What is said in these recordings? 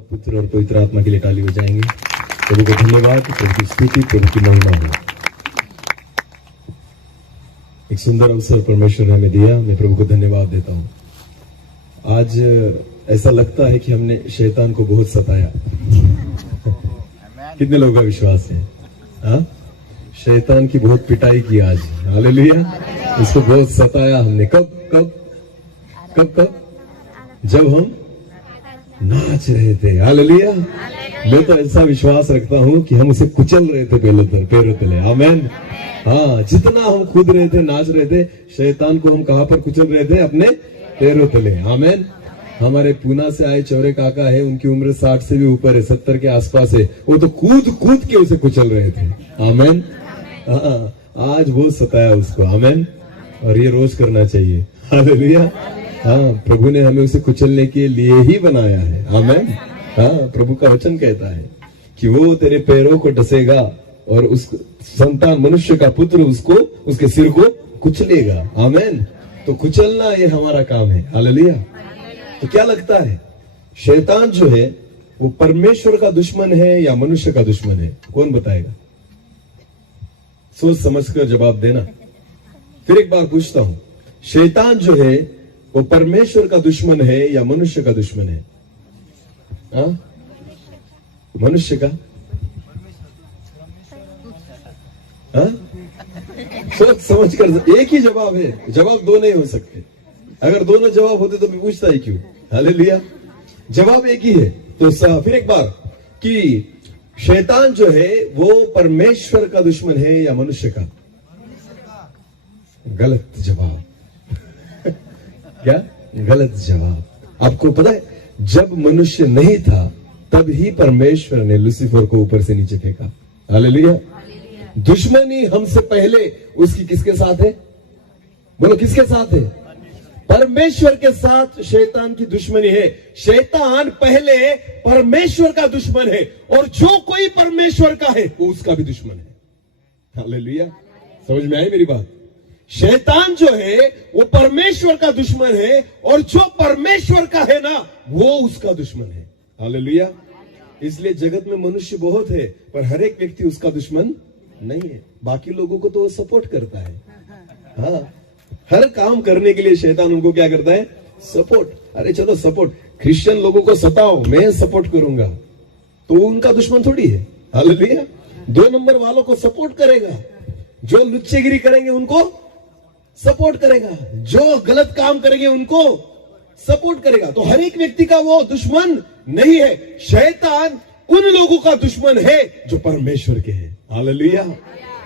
पुत्र और पवित्र आत्मा के लिए ताली बजाएंगे। प्रभु को धन्यवाद, प्रभु की स्तुति, प्रभु की महिमा हो। एक सुंदर अवसर परमेश्वर ने हमें दिया, मैं प्रभु को धन्यवाद देता हूं। आज ऐसा लगता है कि हमने शैतान को बहुत सताया। कितने लोगों का विश्वास है? हाँ, शैतान की बहुत पिटाई की आज। हालेलुया, इसको बहुत सताया हमने। कब कब कब कब? जब हम नाच रहे थे। हालेलुया, मैं तो ऐसा विश्वास रखता हूं कि हम उसे कुचल रहे थे पैरों तले। आमेन। हाँ, जितना हम कूद रहे थे, नाच रहे थे, शैतान को हम कहां पर कुचल रहे थे? अपने पैरों तले। आमेन। हमारे पूना से आए चौरे काका है, उनकी उम्र 60 से भी ऊपर है, 70 के आसपास है। वो तो कूद कूद के उसे कुचल रहे थे। आमेन। हाँ, आज वो सताया उसको। आमेन। और ये रोज करना चाहिए। हालेलुया। हाँ, प्रभु ने हमें उसे कुचलने के लिए ही बनाया है। आमेन। हाँ, प्रभु का वचन कहता है कि वो तेरे पैरों को डसेगा और उस संतान मनुष्य का पुत्र उसको, उसके सिर को कुचलेगा। आमेन। तो कुचलना ये हमारा काम है। हालेलुया। तो क्या लगता है, शैतान जो है वो परमेश्वर का दुश्मन है या मनुष्य का दुश्मन है? कौन बताएगा? सोच समझकर जवाब देना। फिर एक बार पूछता हूं, शैतान जो है वो परमेश्वर का दुश्मन है या मनुष्य का दुश्मन है? हाँ? मनुष्य का? हाँ? सोच समझ कर, एक ही जवाब है, जवाब दो नहीं हो सकते। अगर दोनों जवाब होते तो मैं पूछता ही क्यों? हालेलुया। जवाब एक ही है। तो फिर एक बार कि शैतान जो है वो परमेश्वर का दुश्मन है या मनुष्य का? गलत जवाब। क्या? गलत जवाब। आपको पता है, जब मनुष्य नहीं था तब ही परमेश्वर ने लूसीफर को ऊपर से नीचे फेंका। हालेलुया। दुश्मनी हमसे पहले उसकी किसके साथ है? बोलो, किसके साथ है? परमेश्वर के साथ शैतान की दुश्मनी है। शैतान पहले परमेश्वर का दुश्मन है, और जो कोई परमेश्वर का है वो उसका भी दुश्मन है। हालेलुया। समझ में आई मेरी बात? शैतान जो है वो परमेश्वर का दुश्मन है, और जो परमेश्वर का है ना, वो उसका दुश्मन है। हालेलुया। इसलिए जगत में मनुष्य बहुत है, पर हर एक व्यक्ति उसका दुश्मन नहीं है। बाकी लोगों को तो वो सपोर्ट करता है। हाँ, हर काम करने के लिए शैतान उनको क्या करता है? सपोर्ट। अरे चलो सपोर्ट, क्रिश्चियन लोगों को सताओ, मैं सपोर्ट करूंगा, तो उनका दुश्मन थोड़ी है। हालेलुया। 2 नंबर वालों को सपोर्ट करेगा, जो लुच्चेगिरी करेंगे उनको सपोर्ट करेगा, जो गलत काम करेंगे उनको सपोर्ट करेगा। तो हर एक व्यक्ति का वो दुश्मन नहीं है। शैतान उन लोगों का दुश्मन है जो परमेश्वर के हैं। हालेलुया।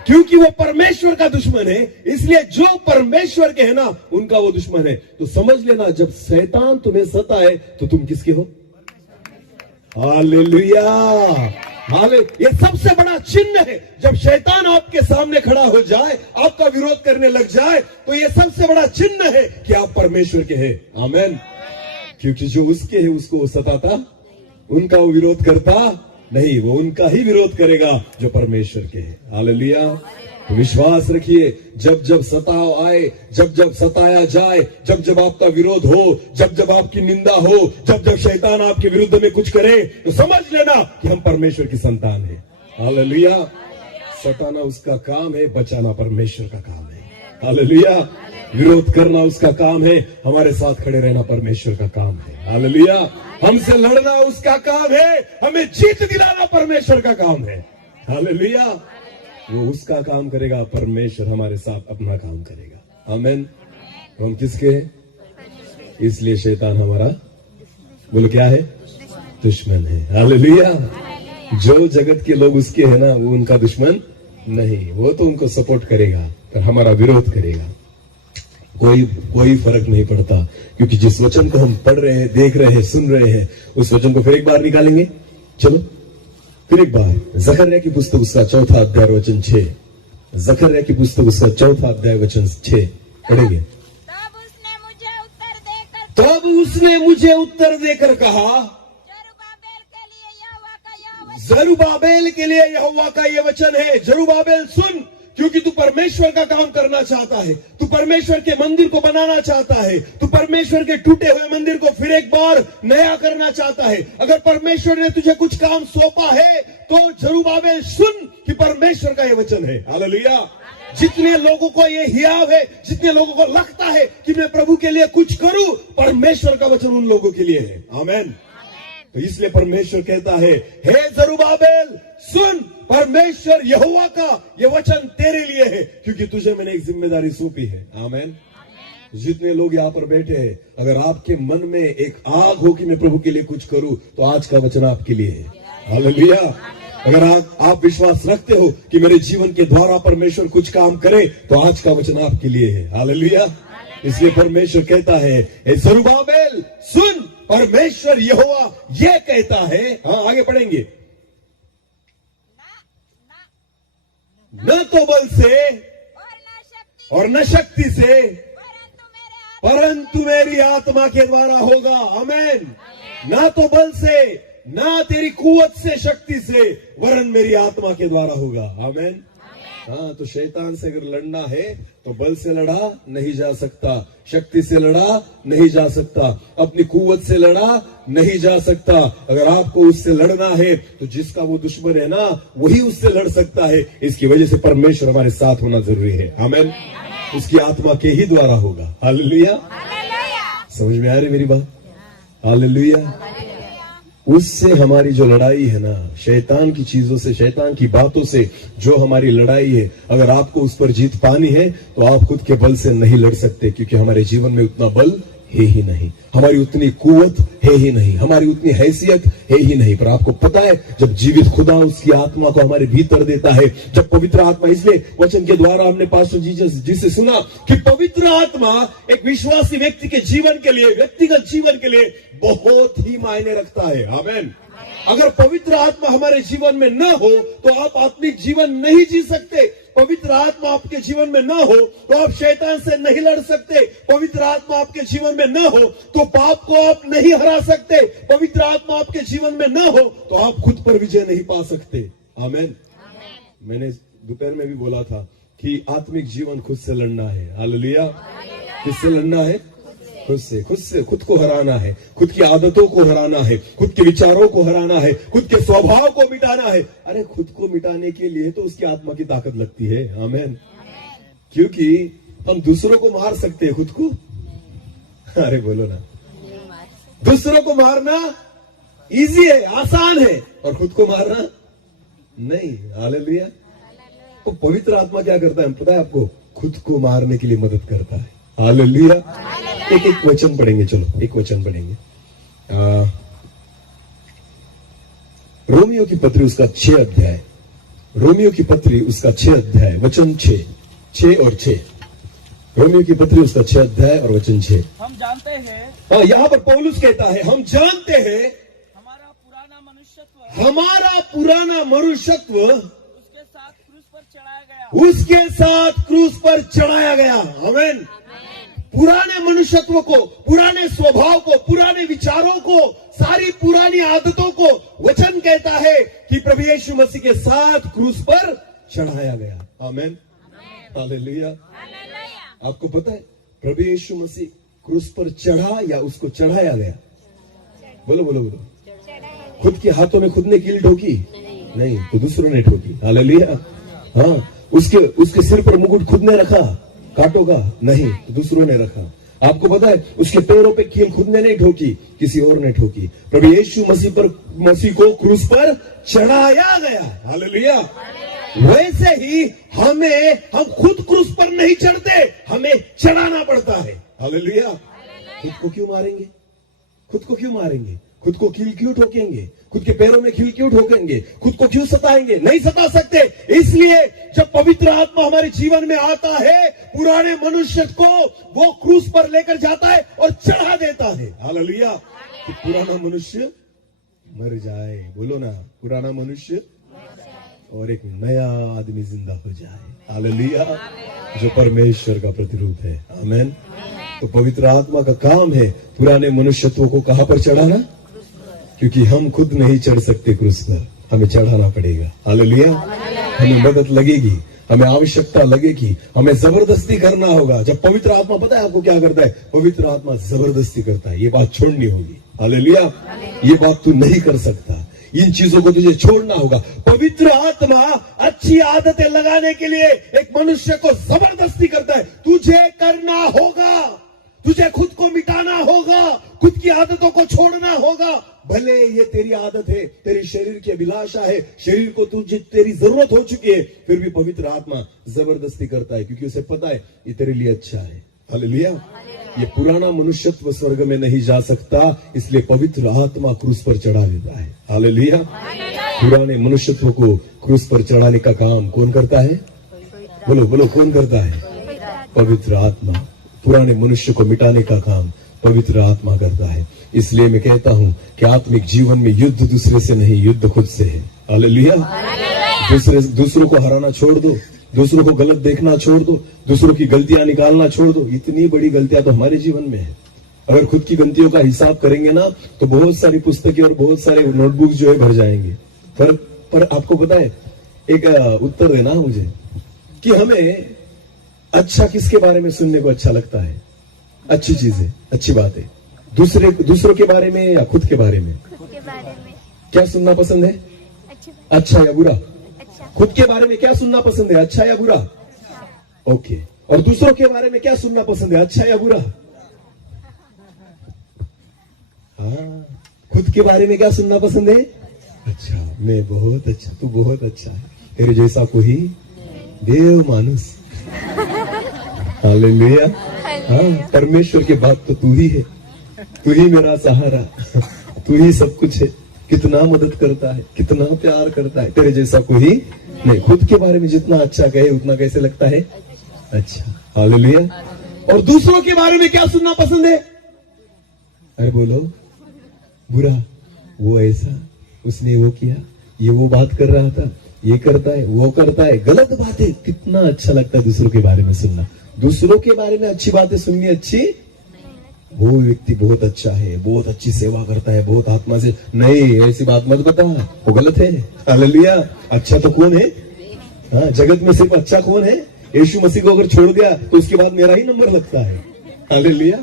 क्योंकि वो परमेश्वर का दुश्मन है, इसलिए जो परमेश्वर के है ना, उनका वो दुश्मन है। तो समझ लेना, जब शैतान तुम्हें सताए तो तुम किसके हो? हालेलुया। ये सबसे बड़ा चिन्ह है। जब शैतान आपके सामने खड़ा हो जाए, आपका विरोध करने लग जाए, तो ये सबसे बड़ा चिन्ह है कि आप परमेश्वर के हैं। आमेन। क्योंकि जो उसके है उसको वो सताता, उनका वो विरोध करता नहीं, वो उनका ही विरोध करेगा जो परमेश्वर के हैं। हालेलुया। तो विश्वास रखिए, जब जब सताव आए, जब जब सताया जाए, जब जब आपका विरोध हो, जब जब आपकी निंदा हो, जब जब शैतान आपके विरुद्ध में कुछ करे, तो समझ लेना कि हम परमेश्वर की संतान है। हालेलुया। सताना उसका काम है, बचाना परमेश्वर का काम है। हालेलुया। विरोध करना उसका काम है, हमारे साथ खड़े रहना परमेश्वर का काम है। हालेलुया। हमसे लड़ना उसका काम है, हमें जीत दिलाना परमेश्वर का काम है। हालेलुया। वो उसका काम करेगा, परमेश्वर हमारे साथ अपना काम करेगा। आमेन। तो हम किसके हैं? इसलिए शैतान हमारा, बोलो क्या है? दुश्मन है। हालेलुया। जो जगत के लोग उसके हैं ना, वो उनका दुश्मन नहीं, वो तो उनको सपोर्ट करेगा, पर हमारा विरोध करेगा। कोई फर्क नहीं पड़ता, क्योंकि जिस वचन को हम पढ़ रहे हैं, देख रहे हैं, सुन रहे हैं, उस वचन को फिर एक बार निकालेंगे। चलो फिर एक बार, जकर्या की पुस्तक उसका 4 अध्याय वचन 6। जकर्या की पुस्तक उसका 4 अध्याय वचन 6 पढ़ेंगे। तब उसने मुझे उत्तर देकर कहा, जरुब्बाबेल के लिए यहोवा का यह वचन है। जरुब्बाबेल सुन, क्योंकि तू परमेश्वर का काम करना चाहता है, तू परमेश्वर के मंदिर को बनाना चाहता है, तू परमेश्वर के टूटे हुए मंदिर को फिर एक बार नया करना चाहता है, अगर परमेश्वर ने तुझे कुछ काम सौंपा है तो जरुब्बाबेल सुन कि परमेश्वर का ये वचन है। हालेलुया। जितने लोगों को ये हियाव है, जितने लोगों को लगता है कि मैं प्रभु के लिए कुछ करूं, परमेश्वर का वचन उन लोगों के लिए है। आमीन। तो इसलिए परमेश्वर कहता है, हे जरुब्बाबेल सुन, परमेश्वर यहोवा का ये वचन तेरे लिए है, क्योंकि तुझे मैंने एक जिम्मेदारी सौंपी है। आमीन। जितने लोग यहाँ पर बैठे हैं, अगर आपके मन में एक आग हो कि मैं प्रभु के लिए कुछ करूं, तो आज का वचन आपके लिए है। हालेलुया। अगर आप विश्वास रखते हो कि मेरे जीवन के द्वारा परमेश्वर कुछ काम करे, तो आज का वचन आपके लिए है। हालेलुया। इसलिए परमेश्वर कहता है, हे जरुब्बाबेल सुन, परमेश्वर यहोवा ये कहता है। हाँ, आगे पढ़ेंगे। न तो बल से और न शक्ति से, परंतु मेरी आत्मा के द्वारा होगा। आमीन। ना तो बल से, ना तेरी कुवत से, शक्ति से, वरन मेरी आत्मा के द्वारा होगा। आमीन। हाँ, तो शैतान से अगर लड़ना है तो बल से लड़ा नहीं जा सकता, शक्ति से लड़ा नहीं जा सकता, अपनी कुवत से लड़ा नहीं जा सकता। अगर आपको उससे लड़ना है तो जिसका वो दुश्मन है ना, वही उससे लड़ सकता है। इसकी वजह से परमेश्वर हमारे साथ होना जरूरी है। आमीन। उसकी आत्मा के ही द्वारा होगा। हालेलुया। समझ में आ रही मेरी बात? हालेलुया। उससे हमारी जो लड़ाई है ना, शैतान की चीजों से, शैतान की बातों से जो हमारी लड़ाई है, अगर आपको उस पर जीत पानी है तो आप खुद के बल से नहीं लड़ सकते, क्योंकि हमारे जीवन में उतना बल है ही नहीं, हमारी उतनी कुवत है ही नहीं, हमारी उतनी हैसियत है ही नहीं। पर आपको पता है, जब जीवित खुदा उसकी आत्मा को हमारे भीतर देता है, जब पवित्र आत्मा, इसलिए वचन के द्वारा हमने पास्टर जी से सुना कि पवित्र आत्मा एक विश्वासी व्यक्ति के जीवन के लिए, व्यक्तिगत जीवन के लिए बहुत ही मायने रखता है। आमीन। अगर पवित्र आत्मा हमारे जीवन में न हो तो आप आत्मिक जीवन नहीं जी सकते। पवित्र आत्मा आपके जीवन में न हो तो आप शैतान से नहीं लड़ सकते। पवित्र आत्मा आपके जीवन में न हो तो पाप को आप नहीं हरा सकते। पवित्र आत्मा आपके जीवन में न हो तो आप खुद पर विजय नहीं पा सकते। आमीन। मैंने दोपहर में भी बोला था कि आत्मिक जीवन खुद से लड़ना है। हालेलुया। किससे लड़ना है? खुद से खुद को हराना है, खुद की आदतों को हराना है, खुद के विचारों को हराना है, खुद के स्वभाव को मिटाना है। अरे खुद को मिटाने के लिए तो उसकी आत्मा की ताकत लगती है। आमीन। क्योंकि हम दूसरों को मार सकते हैं, खुद को अरे बोलो ना, दूसरों को मारना इजी है, आसान है, और खुद को मारना नहीं। हालेलुया। तो पवित्र आत्मा क्या करता है पता है आपको? खुद को मारने के लिए मदद करता है। हालेलुया। एक वचन पढ़ेंगे, चलो एक वचन पढ़ेंगे। रोमियो की पत्री उसका 6 अध्याय, रोमियो की पत्री उसका 6 अध्याय, वचन 6 और 6। रोमियो की पत्री उसका 6 अध्याय और वचन 6। हम जानते हैं, हाँ, यहाँ पर पौलुस कहता है, हम जानते हैं हमारा पुराना मनुष्यत्व उसके साथ क्रूस पर चढ़ाया गया। आमीन। पुराने मनुष्यत्व को, पुराने स्वभाव को, पुराने विचारों को, सारी पुरानी आदतों को वचन कहता है कि प्रभु यीशु मसीह के साथ क्रूस पर चढ़ाया गया। आमीन। हालेलुया। आपको पता है प्रभु यीशु मसीह क्रूस पर चढ़ा या उसको चढ़ाया गया? बोलो बोलो बोलो। खुद के हाथों में खुद ने कील ठोकी? नहीं, तो दूसरों ने ठोकी। हालेलुया। हाँ, उसके सिर पर मुकुट खुद ने रखा कांटों का? नहीं, तो दूसरों ने रखा। आपको पता है उसके पैरों पे कील खुद ने नहीं ठोकी, किसी और ने ठोकी। प्रभु यीशु मसीह को क्रूस पर चढ़ाया गया। हालेलुया। वैसे ही हम खुद क्रूस पर नहीं चढ़ते, हमें चढ़ाना पड़ता है। हालेलुया। खुद को क्यों मारेंगे? खुद को क्यों मारेंगे? खुद को कील क्यों ठोकेंगे? खुद के पैरों में कील क्यों ठोकेंगे? खुद को क्यों सताएंगे? नहीं सता सकते। इसलिए जब पवित्र आत्मा हमारे जीवन में आता है, पुराने मनुष्य को वो क्रूस पर लेकर जाता है और चढ़ा देता है। हालेलुया। कि पुराना मनुष्य मर जाए। बोलो ना, पुराना मनुष्य और एक नया आदमी जिंदा हो जाए। हालेलुया। जो परमेश्वर का प्रतिरूप है। आमीन। तो पवित्र आत्मा का काम है पुराने मनुष्यत्व को कहां पर चढ़ाना? क्योंकि हम खुद नहीं चढ़ सकते क्रूस पर, हमें चढ़ाना पड़ेगा। हालेलुया। हमें मदद लगेगी, हमें आवश्यकता लगेगी, हमें जबरदस्ती करना होगा। जब पवित्र आत्मा, पता है आपको क्या करता है? पवित्र आत्मा जबरदस्ती करता है। ये बात छोड़नी होगी। हालेलुया। ये बात तू नहीं कर सकता, इन चीजों को तुझे छोड़ना होगा। पवित्र आत्मा अच्छी आदतें लगाने के लिए एक मनुष्य को जबरदस्ती करता है। तुझे करना होगा, तुझे खुद को मिटाना होगा, खुद की आदतों को छोड़ना होगा। भले ये तेरी आदत है, तेरी शरीर की अभिलाषा है, शरीर को तुझे तेरी जरूरत हो चुकी है, फिर भी पवित्र आत्मा जबरदस्ती करता है, क्योंकि उसे पता है ये तेरे लिए अच्छा है। हालेलुया। ये पुराना मनुष्यत्व स्वर्ग में नहीं जा सकता, इसलिए पवित्र आत्मा क्रूस पर चढ़ा देता है। हालेलुया। पुराने मनुष्यत्व को क्रूस पर चढ़ाने का काम कौन करता है? बोलो बोलो, कौन करता है? पवित्र आत्मा। पुराने मनुष्य को मिटाने का काम पवित्र आत्मा करता है। इसलिए मैं कहता हूं कि आत्मिक जीवन में युद्ध दूसरे से नहीं, युद्ध खुद से है। हालेलुया। दूसरों को हराना छोड़ दो, दूसरों को गलत देखना छोड़ दो, दूसरों की गलतियां निकालना छोड़ दो। इतनी बड़ी गलतियां तो हमारे जीवन में है। अगर खुद की गलतियों का हिसाब करेंगे ना, तो बहुत सारी पुस्तकें और बहुत सारे नोटबुक जो है भर जाएंगे। पर आपको पता है, एक उत्तर देना मुझे कि हमें अच्छा किसके बारे में सुनने को अच्छा लगता है? अच्छी चीजें, अच्छी बातें, दूसरों के बारे में या खुद के बारे में? क्या सुनना पसंद है? अच्छा या बुरा? खुद के बारे में क्या सुनना पसंद है? अच्छा या बुरा? ओके। और दूसरों के बारे में क्या सुनना पसंद है? अच्छा या बुरा? हाँ, खुद के बारे में क्या सुनना पसंद है? अच्छा, मैं बहुत अच्छा, तू बहुत अच्छा है, तेरे जैसा कोई देव मानुस। हालेलुया। हाँ, परमेश्वर के बाद तो तू ही है, तू ही मेरा सहारा, तू ही सब कुछ है। कितना मदद करता है, कितना प्यार करता है, तेरे जैसा कोई नहीं। खुद के बारे में जितना अच्छा कहे उतना कैसे लगता है? अच्छा। हालेलुया। और दूसरों के बारे में क्या सुनना पसंद है? अरे बोलो, बुरा, वो ऐसा, उसने वो किया, ये वो बात कर रहा था, ये करता है, वो करता है, गलत बातें। कितना अच्छा लगता है दूसरों के बारे में सुनना। दूसरों के बारे में अच्छी बातें सुननी अच्छी, वो व्यक्ति बहुत अच्छा है, बहुत अच्छी सेवा करता है, बहुत आत्मा से। नहीं, ऐसी बात मत बता, वो गलत है। हालेलुया। अच्छा तो कौन है? हाँ, जगत में सिर्फ अच्छा कौन है? यीशु मसीह को अगर छोड़ दिया तो उसके बाद मेरा ही नंबर लगता है। हालेलुया।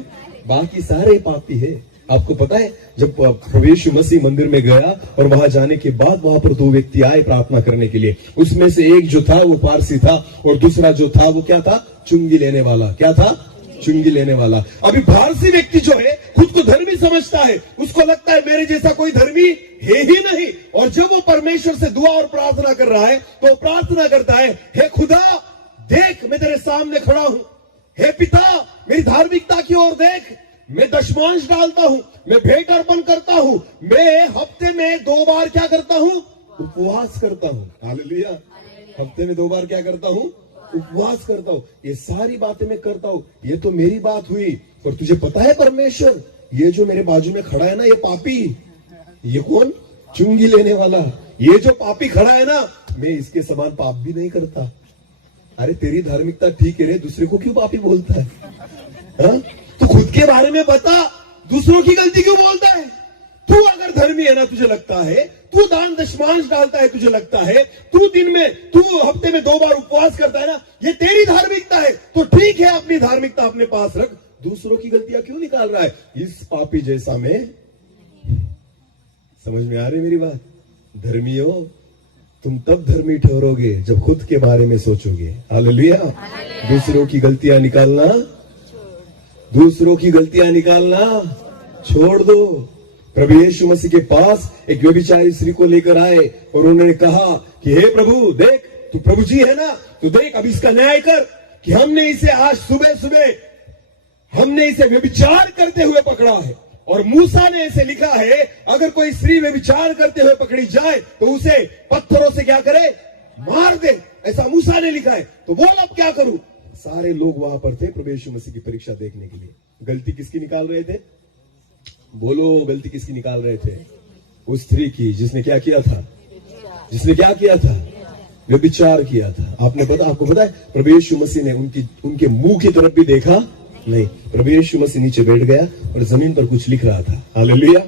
बाकी सारे पापी है। आपको पता है, जब प्रभु यीशु मसीह मंदिर में गया और वहां जाने के बाद वहां पर दो व्यक्ति आए प्रार्थना करने के लिए। उसमें से एक जो था वो पारसी था, और दूसरा जो था वो क्या था? चुंगी लेने वाला। क्या था? चुंगी लेने वाला। अभी पारसी व्यक्ति जो है खुद को धर्मी समझता है, उसको लगता है मेरे जैसा कोई धर्मी है ही नहीं। और जब वो परमेश्वर से दुआ और प्रार्थना कर रहा है तो प्रार्थना करता है, हे खुदा देख, मैं तेरे सामने खड़ा हूं, हे पिता मेरी धार्मिकता की ओर देख, मैं दशमांश डालता हूं, मैं भेंट अर्पण करता हूं, मैं हफ्ते में 2 बार क्या करता हूं? उपवास करता हूं। हालेलुया। हफ्ते में 2 बार क्या करता हूं? उपवास करता हूं। ये सारी बातें मैं करता हूं। ये तो मेरी बात हुई, पर तुझे पता है परमेश्वर, ये जो मेरे बाजू में खड़ा है ना, ये पापी, ये कौन? चुंगी लेने वाला। ये जो पापी खड़ा है ना, मैं इसके समान पाप भी नहीं करता। अरे तेरी धार्मिकता ठीक है रे, दूसरे को क्यों पापी बोलता है? हाँ? तू खुद के बारे में बता, दूसरों की गलती क्यों बोलता है? तू अगर धर्मी है ना, तुझे लगता है, तू दान दशमांश डालता है, तुझे लगता है, तू हफ्ते में 2 बार उपवास करता है ना, ये तेरी धार्मिकता है, तो ठीक है, अपनी धार्मिकता अपने पास रख, दूसरों की गलतियां क्यों निकाल रहा है? इस पापी जैसा में। समझ में आ रही मेरी बात? धर्मियों, तुम तब धर्मी ठहरोगे जब खुद के बारे में सोचोगे। हालेलुया। दूसरों की गलतियां निकालना, दूसरों की गलतियां निकालना छोड़ दो। प्रभु यीशु मसीह के पास एक व्यभिचारी स्त्री को लेकर आए और उन्होंने कहा कि हे प्रभु देख, तू प्रभु जी है ना, तो देख अब इसका न्याय कर कि हमने इसे आज सुबह सुबह हमने इसे व्यभिचार करते हुए पकड़ा है, और मूसा ने इसे लिखा है अगर कोई स्त्री व्यभिचार करते हुए पकड़ी जाए तो उसे पत्थरों से क्या करे? मार दे। ऐसा मूसा ने लिखा है। तो बोल अब क्या करूं? सारे लोग वहां पर थे प्रभु यीशु मसीह की परीक्षा देखने के लिए। गलती किसकी निकाल रहे थे? बोलो, गलती किसकी निकाल रहे थे? उस स्त्री की, जिसने क्या किया था? जिसने क्या किया था? व्यभिचार किया था। आपको पता है प्रभु यीशु मसीह ने उनके मुंह की तरफ भी देखा नहीं। प्रभु यीशु मसीह नीचे बैठ गया और जमीन पर कुछ लिख रहा था। हालेलुया।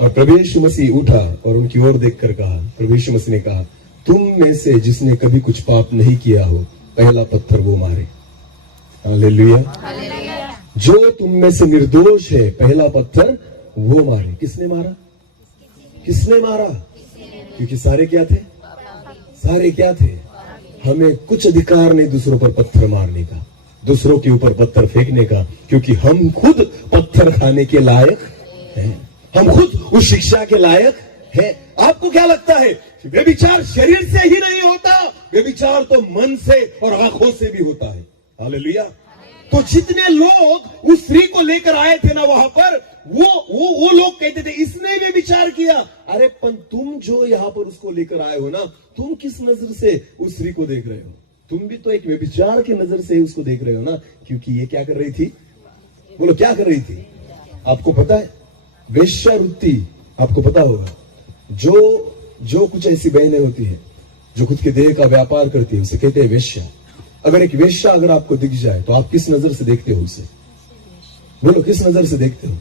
और प्रभु यीशु मसीह उठा और उनकी ओर देखकर कहा, प्रभु यीशु मसीह ने कहा, तुम में से जिसने कभी कुछ पाप नहीं किया हो पहला पत्थर वो मारे। हालेलुया। जो तुम में से निर्दोष है पहला पत्थर वो मारे। किसने मारा? किसने मारा? क्योंकि सारे क्या थे? सारे क्या थे? हमें कुछ अधिकार नहीं दूसरों पर पत्थर मारने का, दूसरों के ऊपर पत्थर फेंकने का, क्योंकि हम खुद पत्थर खाने के लायक हैं। हम खुद उस शिक्षा के लायक हैं। आपको क्या लगता है? व्यभिचार शरीर से ही नहीं होता, व्यभिचार तो मन से और आंखों से भी होता है। हालेलुया। तो जितने लोग उस स्त्री को लेकर आए थे ना वहां पर, वो लोग कहते थे इसने भी विचार किया। अरे पण तुम जो यहां पर उसको लेकर आए हो ना, तुम किस नजर से उस स्त्री को देख रहे हो? तुम भी तो एक व्यभिचार की नजर से उसको देख रहे हो ना, क्योंकि ये क्या कर रही थी? बोलो क्या कर रही थी? आपको पता है वेश्यावृत्ति, आपको पता होगा। जो कुछ ऐसी बहनें होती है जो खुद के देह का व्यापार करती है उसे कहते हैं वेश्या। अगर एक वेश्या अगर आपको दिख जाए तो आप किस नजर से देखते हो उसे? बोलो किस नजर से देखते हो?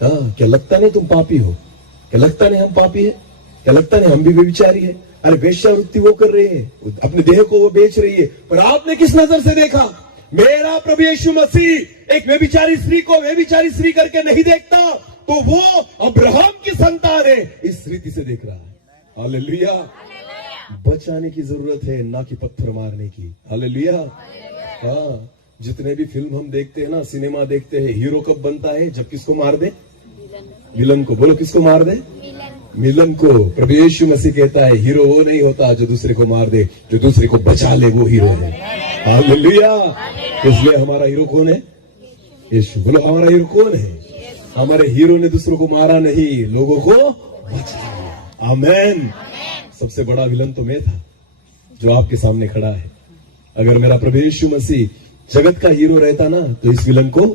हाँ, क्या लगता नहीं तुम पापी हो? क्या लगता नहीं हम पापी है? क्या लगता नहीं हम भी व्यभिचारी है? अरे वेश्यावृत्ति वो कर रही है, अपने देह को वो बेच रही है, पर आपने किस नजर से देखा? मेरा प्रभु यीशु मसीह एक व्यभिचारी स्त्री को व्यभिचारी स्त्री करके नहीं देखता, तो वो अब्राहम की संतान है इस रीति से देख रहा है। हालेलुया। बचाने की जरूरत है, ना कि पत्थर मारने की। हालेलुया। हाँ, जितने भी फिल्म हम देखते हैं ना, सिनेमा देखते हैं, हीरो कब बनता है? जब किसको मार दे? विलन को। बोलो किसको मार दे? विलन को। प्रभु यीशु मसीह कहता है हीरो वो नहीं होता जो दूसरे को मार दे, जो दूसरे को बचा ले वो हीरो है। हालेलुया। इसलिए हमारा हीरो कौन है? यीशु। बोलो हमारा हीरो कौन है? हमारे हीरो ने दूसरों को मारा नहीं, लोगों को बचाया। आमेन। सबसे बड़ा विलन तो मैं था जो आपके सामने खड़ा है। अगर मेरा प्रभु यीशु मसीह जगत का हीरो रहता ना तो इस विलन को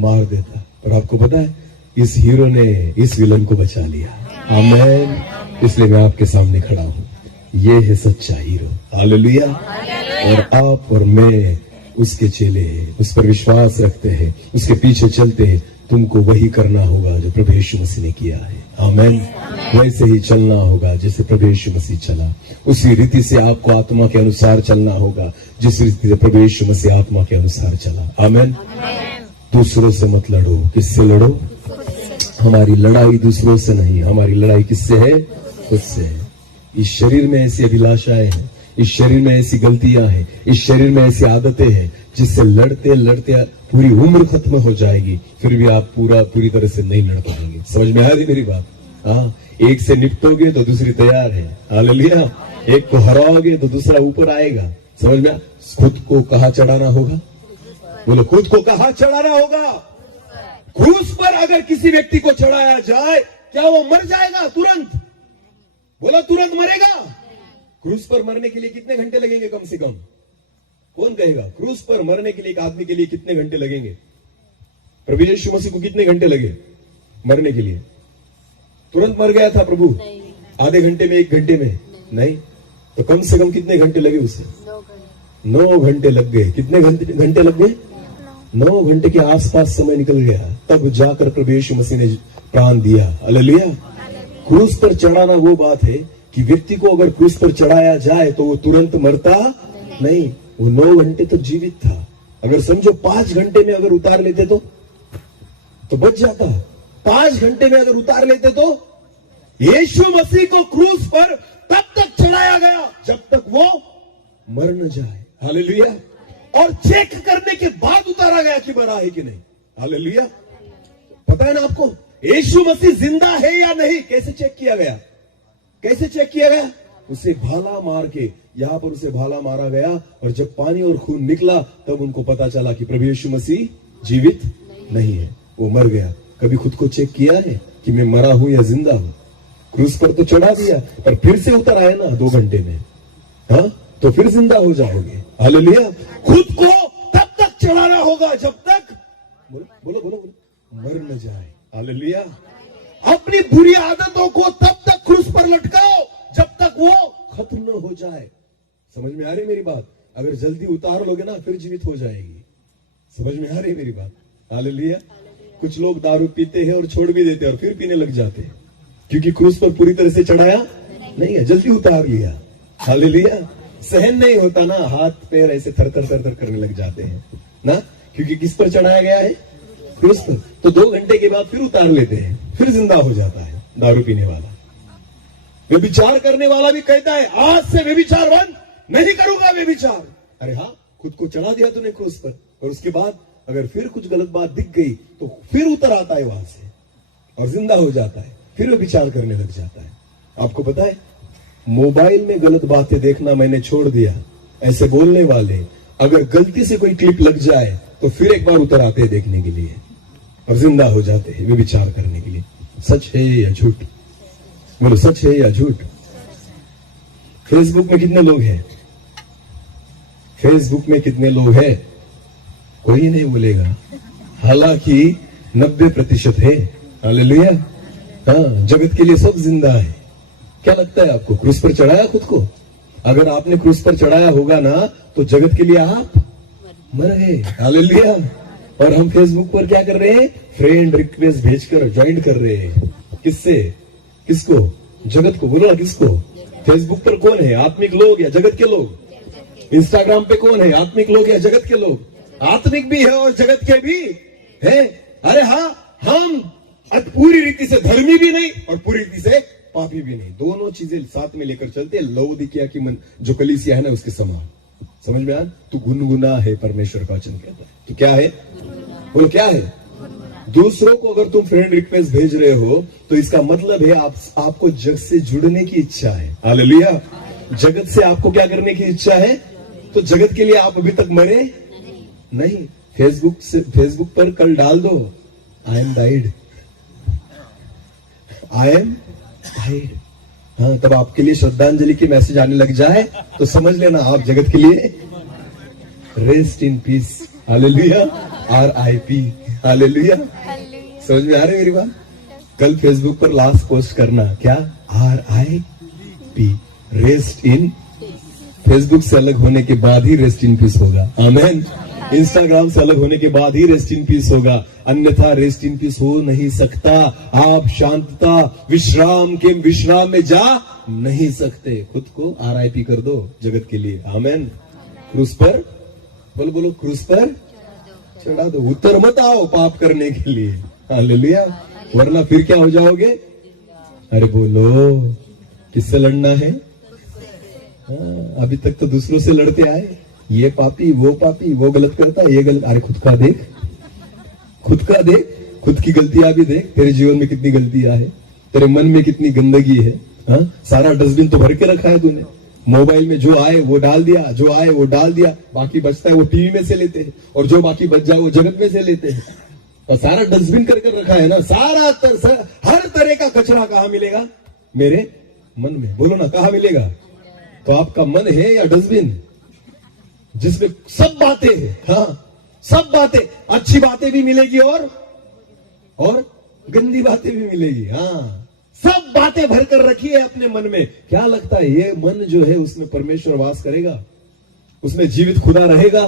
मार देता, पर आपको पता है इस हीरो ने इस विलन को बचा लिया। आमेन। इसलिए मैं आपके सामने खड़ा हूं। ये है सच्चा हीरो। हालेलुया। और आप और मैं उसके चेले हैं, उस पर विश्वास रखते हैं, उसके पीछे चलते हैं। तुमको वही करना होगा जो प्रभु यीशु मसीह ने किया है। आमेन। वैसे ही चलना होगा जैसे प्रभु यीशु मसीह चला। उसी रीति से आपको आत्मा के अनुसार चलना होगा जिस रीति से प्रभु यीशु मसीह आत्मा के अनुसार चला। आमेन। दूसरों से मत लड़ो। किससे लड़ो? हमारी लड़ाई दूसरों से नहीं, हमारी लड़ाई किससे है? खुद से है। इस शरीर में ऐसी अभिलाषाएं हैं, इस शरीर में ऐसी गलतियां हैं, इस शरीर में ऐसी आदतें हैं जिससे लड़ते लड़ते पूरी उम्र खत्म हो जाएगी, फिर भी आप पूरी तरह से नहीं लड़ पाएंगे। समझ में आ रही मेरी बात? हाँ, एक से निपटोगे तो दूसरी तैयार है। हालेलुया। एक को हराओगे तो दूसरा ऊपर आएगा। समझ में? खुद को कहाँ चढ़ाना होगा? बोलो खुद को कहाँ चढ़ाना होगा? क्रूस पर अगर किसी व्यक्ति को चढ़ाया जाए क्या वो मर जाएगा तुरंत? बोला तुरंत मरेगा? क्रूस पर मरने के लिए कितने घंटे लगेंगे कम से कम? कौन कहेगा? क्रूस पर मरने के लिए एक आदमी के लिए कितने घंटे लगेंगे? प्रभु यीशु मसीह को कितने घंटे लगे मरने के लिए? तुरंत मर गया था प्रभु? आधे घंटे में, 1 घंटे में? नहीं। तो कम से कम कितने घंटे लगे उसे? 9 घंटे लग गए। कितने घंटे लग गए? 9 घंटे के आसपास समय निकल गया, तब जाकर प्रभु यीशु मसीह ने प्राण दिया। हालेलुया। क्रूस पर चढ़ाना वो बात है कि व्यक्ति को अगर क्रूस पर चढ़ाया जाए तो वो तुरंत मरता नहीं, वो 9 घंटे तो जीवित था। अगर समझो 5 घंटे में अगर उतार लेते तो बच जाता। 5 घंटे में अगर उतार लेते तो यीशु मसीह को क्रूस पर तब तक चढ़ाया गया जब तक वो मर न जाए। हालेलुया। और चेक करने के बाद उतारा गया कि मरा है कि नहीं। हालेलुया। पता है ना आपको यीशु मसीह जिंदा है या नहीं? कैसे चेक किया गया? कैसे चेक किया गया? उसे भाला मार के, यहां पर उसे भाला मारा गया और जब पानी और खून निकला तब उनको पता चला कि प्रभु यीशु मसीह जीवित नहीं है, वो मर गया। कभी खुद को चेक किया है कि मैं मरा हूं या जिंदा हूं? क्रूस पर तो चढ़ा दिया, पर फिर से उतर आए ना 2 घंटे में, हाँ, तो फिर जिंदा हो जाओगे। हालेलुया। खुद को तब तक चढ़ाना होगा जब तक बोलो मर न जाए। हालेलुया। अपनी बुरी आदतों को तब तक क्रूस पर लटकाओ जब तक वो खत्म न हो जाए। समझ में आ रही मेरी बात? अगर जल्दी उतार लोगे ना फिर जीवित हो जाएगी। समझ में आ रही मेरी बात? हालेलुया। कुछ लोग दारू पीते हैं और छोड़ भी देते हैं और फिर पीने लग जाते हैं, क्योंकि क्रूस पर पूरी तरह से चढ़ाया नहीं है, जल्दी उतार लिया। हालेलुया। सहन नहीं होता ना, हाथ पैर ऐसे थर थर थर थर करने लग जाते हैं ना, क्योंकि किस पर चढ़ाया गया है? क्रूस पर। तो 2 घंटे के बाद फिर उतार लेते हैं, फिर जिंदा हो जाता है दारू पीने वाला। व्यभिचार करने वाला भी कहता है आज से व्यभिचार बंद, नहीं करूंगा व्यभिचार। अरे हाँ, खुद को चढ़ा दिया तूने क्रूस पर, और उसके बाद अगर फिर कुछ गलत बात दिख गई तो फिर उतर आता है वहां से और जिंदा हो जाता है, फिर व्यभिचार करने लग जाता है। आपको पता है, मोबाइल में गलत बातें देखना मैंने छोड़ दिया। ऐसे बोलने वाले अगर गलती से कोई क्लिप लग जाए तो फिर एक बार उतर आते हैं देखने के लिए और जिंदा हो जाते हैं व्यभिचार करने के लिए। सच है या झूठ? बोलो, सच है या झूठ? फेसबुक में कितने लोग हैं? फेसबुक में कितने लोग हैं? कोई नहीं बोलेगा, हालांकि 90% है। हालेलुया। हाँ, जगत के लिए सब जिंदा है। क्या लगता है आपको, क्रूस पर चढ़ाया खुद को? अगर आपने क्रूस पर चढ़ाया होगा ना तो जगत के लिए आप मर गए। हालेलुया। और हम फेसबुक पर क्या कर रहे हैं? फ्रेंड रिक्वेस्ट भेजकर ज्वाइन कर रहे हैं। किससे? किसको? जगत को। बोलो ना, किसको? फेसबुक पर कौन है? आत्मिक लोग या जगत के लोग? इंस्टाग्राम पे कौन है? आत्मिक लोग या जगत के लोग? आत्मिक भी है और जगत के भी है। अरे हाँ, हम पूरी रीति से धर्मी भी नहीं और पूरी रीति से पापी भी नहीं, दोनों चीजें साथ में लेकर चलते। लौदीकिया की मन जो कलीसिया है ना, उसके समान। समझ में आया? तू गुनगुना है, परमेश्वर का वचन कहता है। तो क्या है? बोलो, क्या है? दूसरों को अगर तुम फ्रेंड रिक्वेस्ट भेज रहे हो तो इसका मतलब है आपको जग से जुड़ने की इच्छा है। हालेलुया। जगत से आपको क्या करने की इच्छा है? तो जगत के लिए आप अभी तक मरे नहीं। फेसबुक पर कल डाल दो, I am died, I am died. हाँ, तब आपके लिए श्रद्धांजलि की मैसेज आने लग जाए तो समझ लेना आप जगत के लिए rest in peace. Hallelujah. RIP। Hallelujah. समझ में आ रही मेरी बात? कल फेसबुक पर लास्ट पोस्ट करना, क्या? RIP, rest in. फेसबुक से अलग होने के बाद ही रेस्ट इन पीस होगा। आमेन। इंस्टाग्राम से अलग होने के बाद ही रेस्ट इन पीस होगा, अन्यथा रेस्ट इन पीस हो नहीं सकता। आप शांतता विश्राम में जा नहीं सकते। खुद को RIP कर दो जगत के लिए। आमेन। क्रूस पर बोलो, क्रूस पर चढ़ा दो। उतर मत आओ पाप करने के लिए। हालेलुया। वरना फिर क्या हो जाओगे? अरे बोलो, किससे लड़ना है? अभी तक तो दूसरों से लड़ते आए, ये पापी, वो गलत करता है, ये गलत। अरे खुद का देख, खुद की गलतियां भी देख। तेरे जीवन में कितनी गलतियां है, तेरे मन में कितनी गंदगी है। हाँ, सारा डस्टबिन तो भर के रखा है तूने। मोबाइल में जो आए वो डाल दिया, जो आए वो डाल दिया, बाकी बचता है वो टीवी में से लेते हैं, और जो बाकी बच जाए वो जगत में से लेते हैं। और सारा डस्टबिन कर रखा है ना, हर तरह का कचरा कहाँ मिलेगा? मेरे मन में। बोलो ना, कहाँ मिलेगा? तो आपका मन है या डस्टबिन जिसमें सब बातें हैं? हाँ, सब बातें, अच्छी बातें भी मिलेगी और गंदी बातें भी मिलेगी। हाँ, सब बातें भरकर रखी है अपने मन में। क्या लगता है ये मन जो है उसमें परमेश्वर वास करेगा? उसमें जीवित खुदा रहेगा?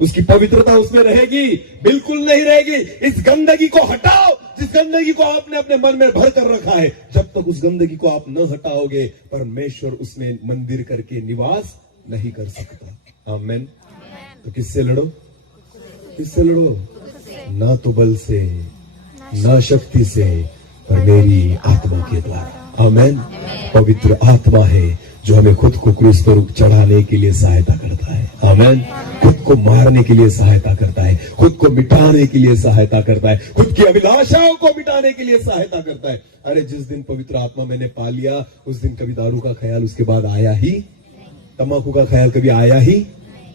उसकी पवित्रता उसमें रहेगी? बिल्कुल नहीं रहेगी। इस गंदगी को हटाओ, जिस गंदगी को आपने अपने मन में भर कर रखा है। जब तक उस गंदगी को आप न हटाओगे, परमेश्वर उसमें मंदिर करके निवास नहीं कर सकता। आमेन। तो किससे लड़ो? किससे लड़ो? ना तो बल से, ना शक्ति से, पर मेरी आत्मा के द्वारा। आमेन। पवित्र आत्मा है जो हमें खुद को क्रूस पर चढ़ाने के लिए सहायता करता है। आमेन। खुद को मारने के लिए सहायता करता है, खुद को मिटाने के लिए सहायता करता है, खुद की अभिलाषाओं को मिटाने के लिए सहायता करता है। अरे जिस दिन पवित्र आत्मा मैंने पा लिया, उस दिन कभी दारू का ख्याल उसके बाद आया ही, तंबाकू का ख्याल कभी आया ही,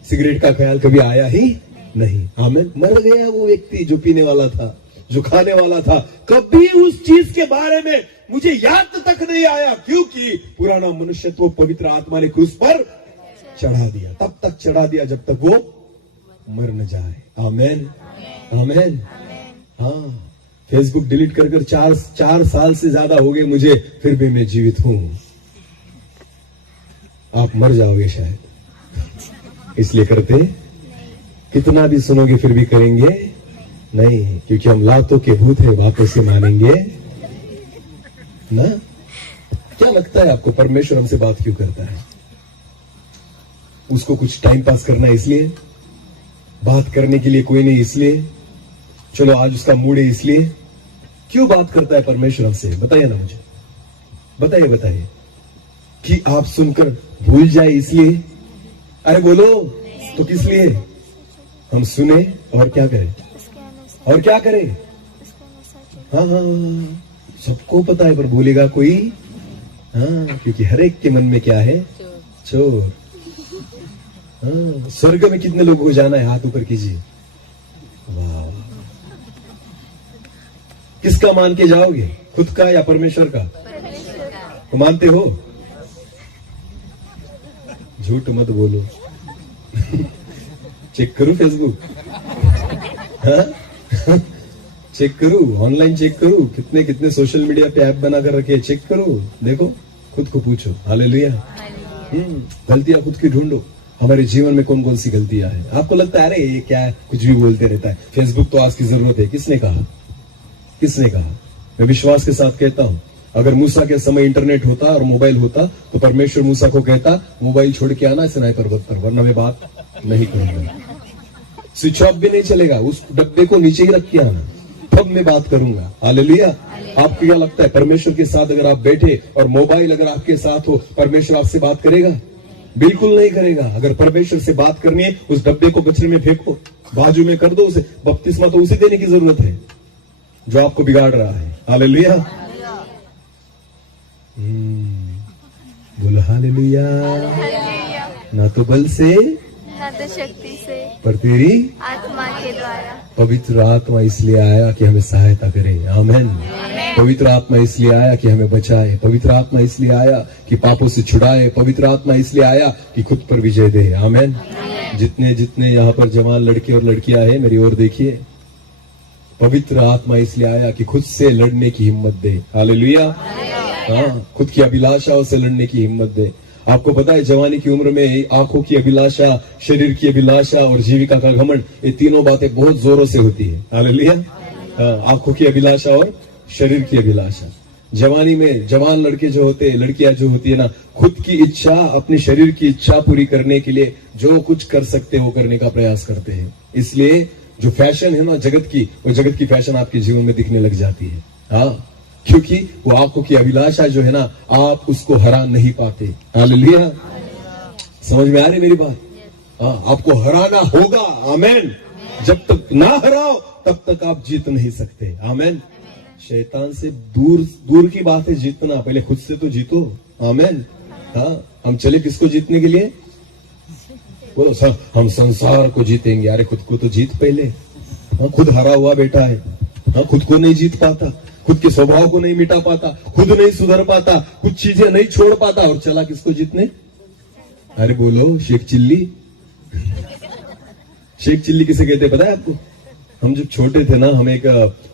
सिगरेट का ख्याल कभी आया ही नहीं। आमेन। मर गया वो व्यक्ति जो पीने वाला था, जो खाने वाला था। कभी उस चीज के बारे में मुझे याद तक नहीं आया, क्योंकि पुराना मनुष्यत्व पवित्र आत्मा ने क्रूस पर चढ़ा दिया। तब तक चढ़ा दिया जब तक वो मर न जाए। आमेन। आमेन। हाँ, फेसबुक डिलीट कर 4 साल से ज्यादा हो गए मुझे, फिर भी मैं जीवित हूं। आप मर जाओगे शायद, इसलिए करते। कितना भी सुनोगे फिर भी करेंगे नहीं, क्योंकि हम लातों के भूत है, बातों से मानेंगे ना। क्या लगता है आपको परमेश्वर हमसे बात क्यों करता है? उसको कुछ टाइम पास करना है इसलिए? बात करने के लिए कोई नहीं इसलिए? चलो आज उसका मूड है इसलिए? क्यों बात करता है परमेश्वर हमसे? बताइए ना मुझे, बताइए कि आप सुनकर भूल जाए इसलिए? अरे बोलो तो किस लिए हम सुने और क्या करें? हाँ, सबको पता है पर बोलेगा कोई? हाँ, क्योंकि हर एक के मन में क्या है? चोर। हाँ, स्वर्ग में कितने लोगों को जाना है? हाथ ऊपर कीजिए। वाह, किसका मान के जाओगे? खुद का या परमेश्वर का? तो मानते हो? झूठ मत बोलो। चेक करूं फेसबुक? हाँ? चेक करूं, ऑनलाइन चेक करूं, कितने सोशल मीडिया पे ऐप बना कर रखे, चेक करो, देखो, खुद को पूछो। हालेलुया। गलतियां खुद की ढूंढो। हमारे जीवन में कौन कौन सी गलतियां हैं? आपको लगता है अरे ये क्या है, कुछ भी बोलते रहता है, फेसबुक तो आज की जरूरत है। किसने कहा? मैं विश्वास के साथ कहता हूं, अगर मूसा के समय इंटरनेट होता और मोबाइल होता तो परमेश्वर मूसा को कहता मोबाइल छोड़ के आना सिनाई पर्वत पर, वरना मैं बात नहीं करूंगा। स्विच ऑफ भी नहीं चलेगा, उस डब्बे को नीचे ही रख के आना, तब मैं बात करूंगा। हालेलुया। आपको क्या लगता है परमेश्वर के साथ अगर आप बैठे और मोबाइल अगर आपके साथ हो, परमेश्वर आपसे बात करेगा? बिल्कुल नहीं करेगा। अगर परमेश्वर से बात करनी है, उस डब्बे को कचरे में फेंको, बाजू में कर दो उसे। बपतिस्मा तो उसे देने की जरूरत है जो आपको बिगाड़ रहा है। हालेलुया। बोलो हालेलुया। ना तो बल से ना तो शक्ति से, पर तेरी आत्मा के द्वारा। पवित्र आत्मा इसलिए आया कि हमें सहायता करे। आमीन। पवित्र आत्मा इसलिए आया कि हमें बचाए। पवित्र आत्मा इसलिए आया कि पापों से छुड़ाए। पवित्र आत्मा इसलिए आया कि खुद पर विजय दे। आमीन। जितने यहाँ पर जवान लड़के और लड़कियां हैं, मेरी ओर देखिए। पवित्र आत्मा इसलिए आया कि खुद से लड़ने की हिम्मत दे। हालेलुया। हाँ, खुद की अभिलाषाओं से लड़ने की हिम्मत दे। आपको पता है जवानी की उम्र में आंखों की अभिलाषा, शरीर की अभिलाषा और जीविका का घमंड, ये तीनों बातें बहुत जोरों से होती है। हालेलुया। आंखों की अभिलाषा और शरीर की अभिलाषा। जवानी में जवान लड़के जो होते हैं, लड़कियां जो होती है ना, खुद की इच्छा, अपने शरीर की इच्छा पूरी करने के लिए जो कुछ कर सकते वो करने का प्रयास करते हैं। इसलिए जो फैशन है ना जगत की, वो जगत की फैशन आपके जीवन में दिखने लग जाती है। हाँ, क्योंकि वो आंखों की अभिलाषा जो है ना, आप उसको हरा नहीं पाते। हालेलुया। समझ में आ रही मेरी बात? आपको हराना होगा। आमीन। जब तक ना हराओ तब तक आप जीत नहीं सकते। आमीन। शैतान से दूर की बात है जीतना, पहले खुद से तो जीतो। आमीन। हाँ, हम चले किसको जीतने के लिए? बोलो सर, हम संसार को जीतेंगे। अरे खुद को तो जीत पहले। हाँ, खुद हरा हुआ बेटा है। हाँ, खुद को नहीं जीत पाता, खुद के स्वभाव को नहीं मिटा पाता, खुद नहीं सुधर पाता, कुछ चीजें नहीं छोड़ पाता, और चला किसको जीतने? अरे बोलो, शेख चिल्ली। शेख चिल्ली किसे कहते पता है आपको? हम जब छोटे थे ना, हमें एक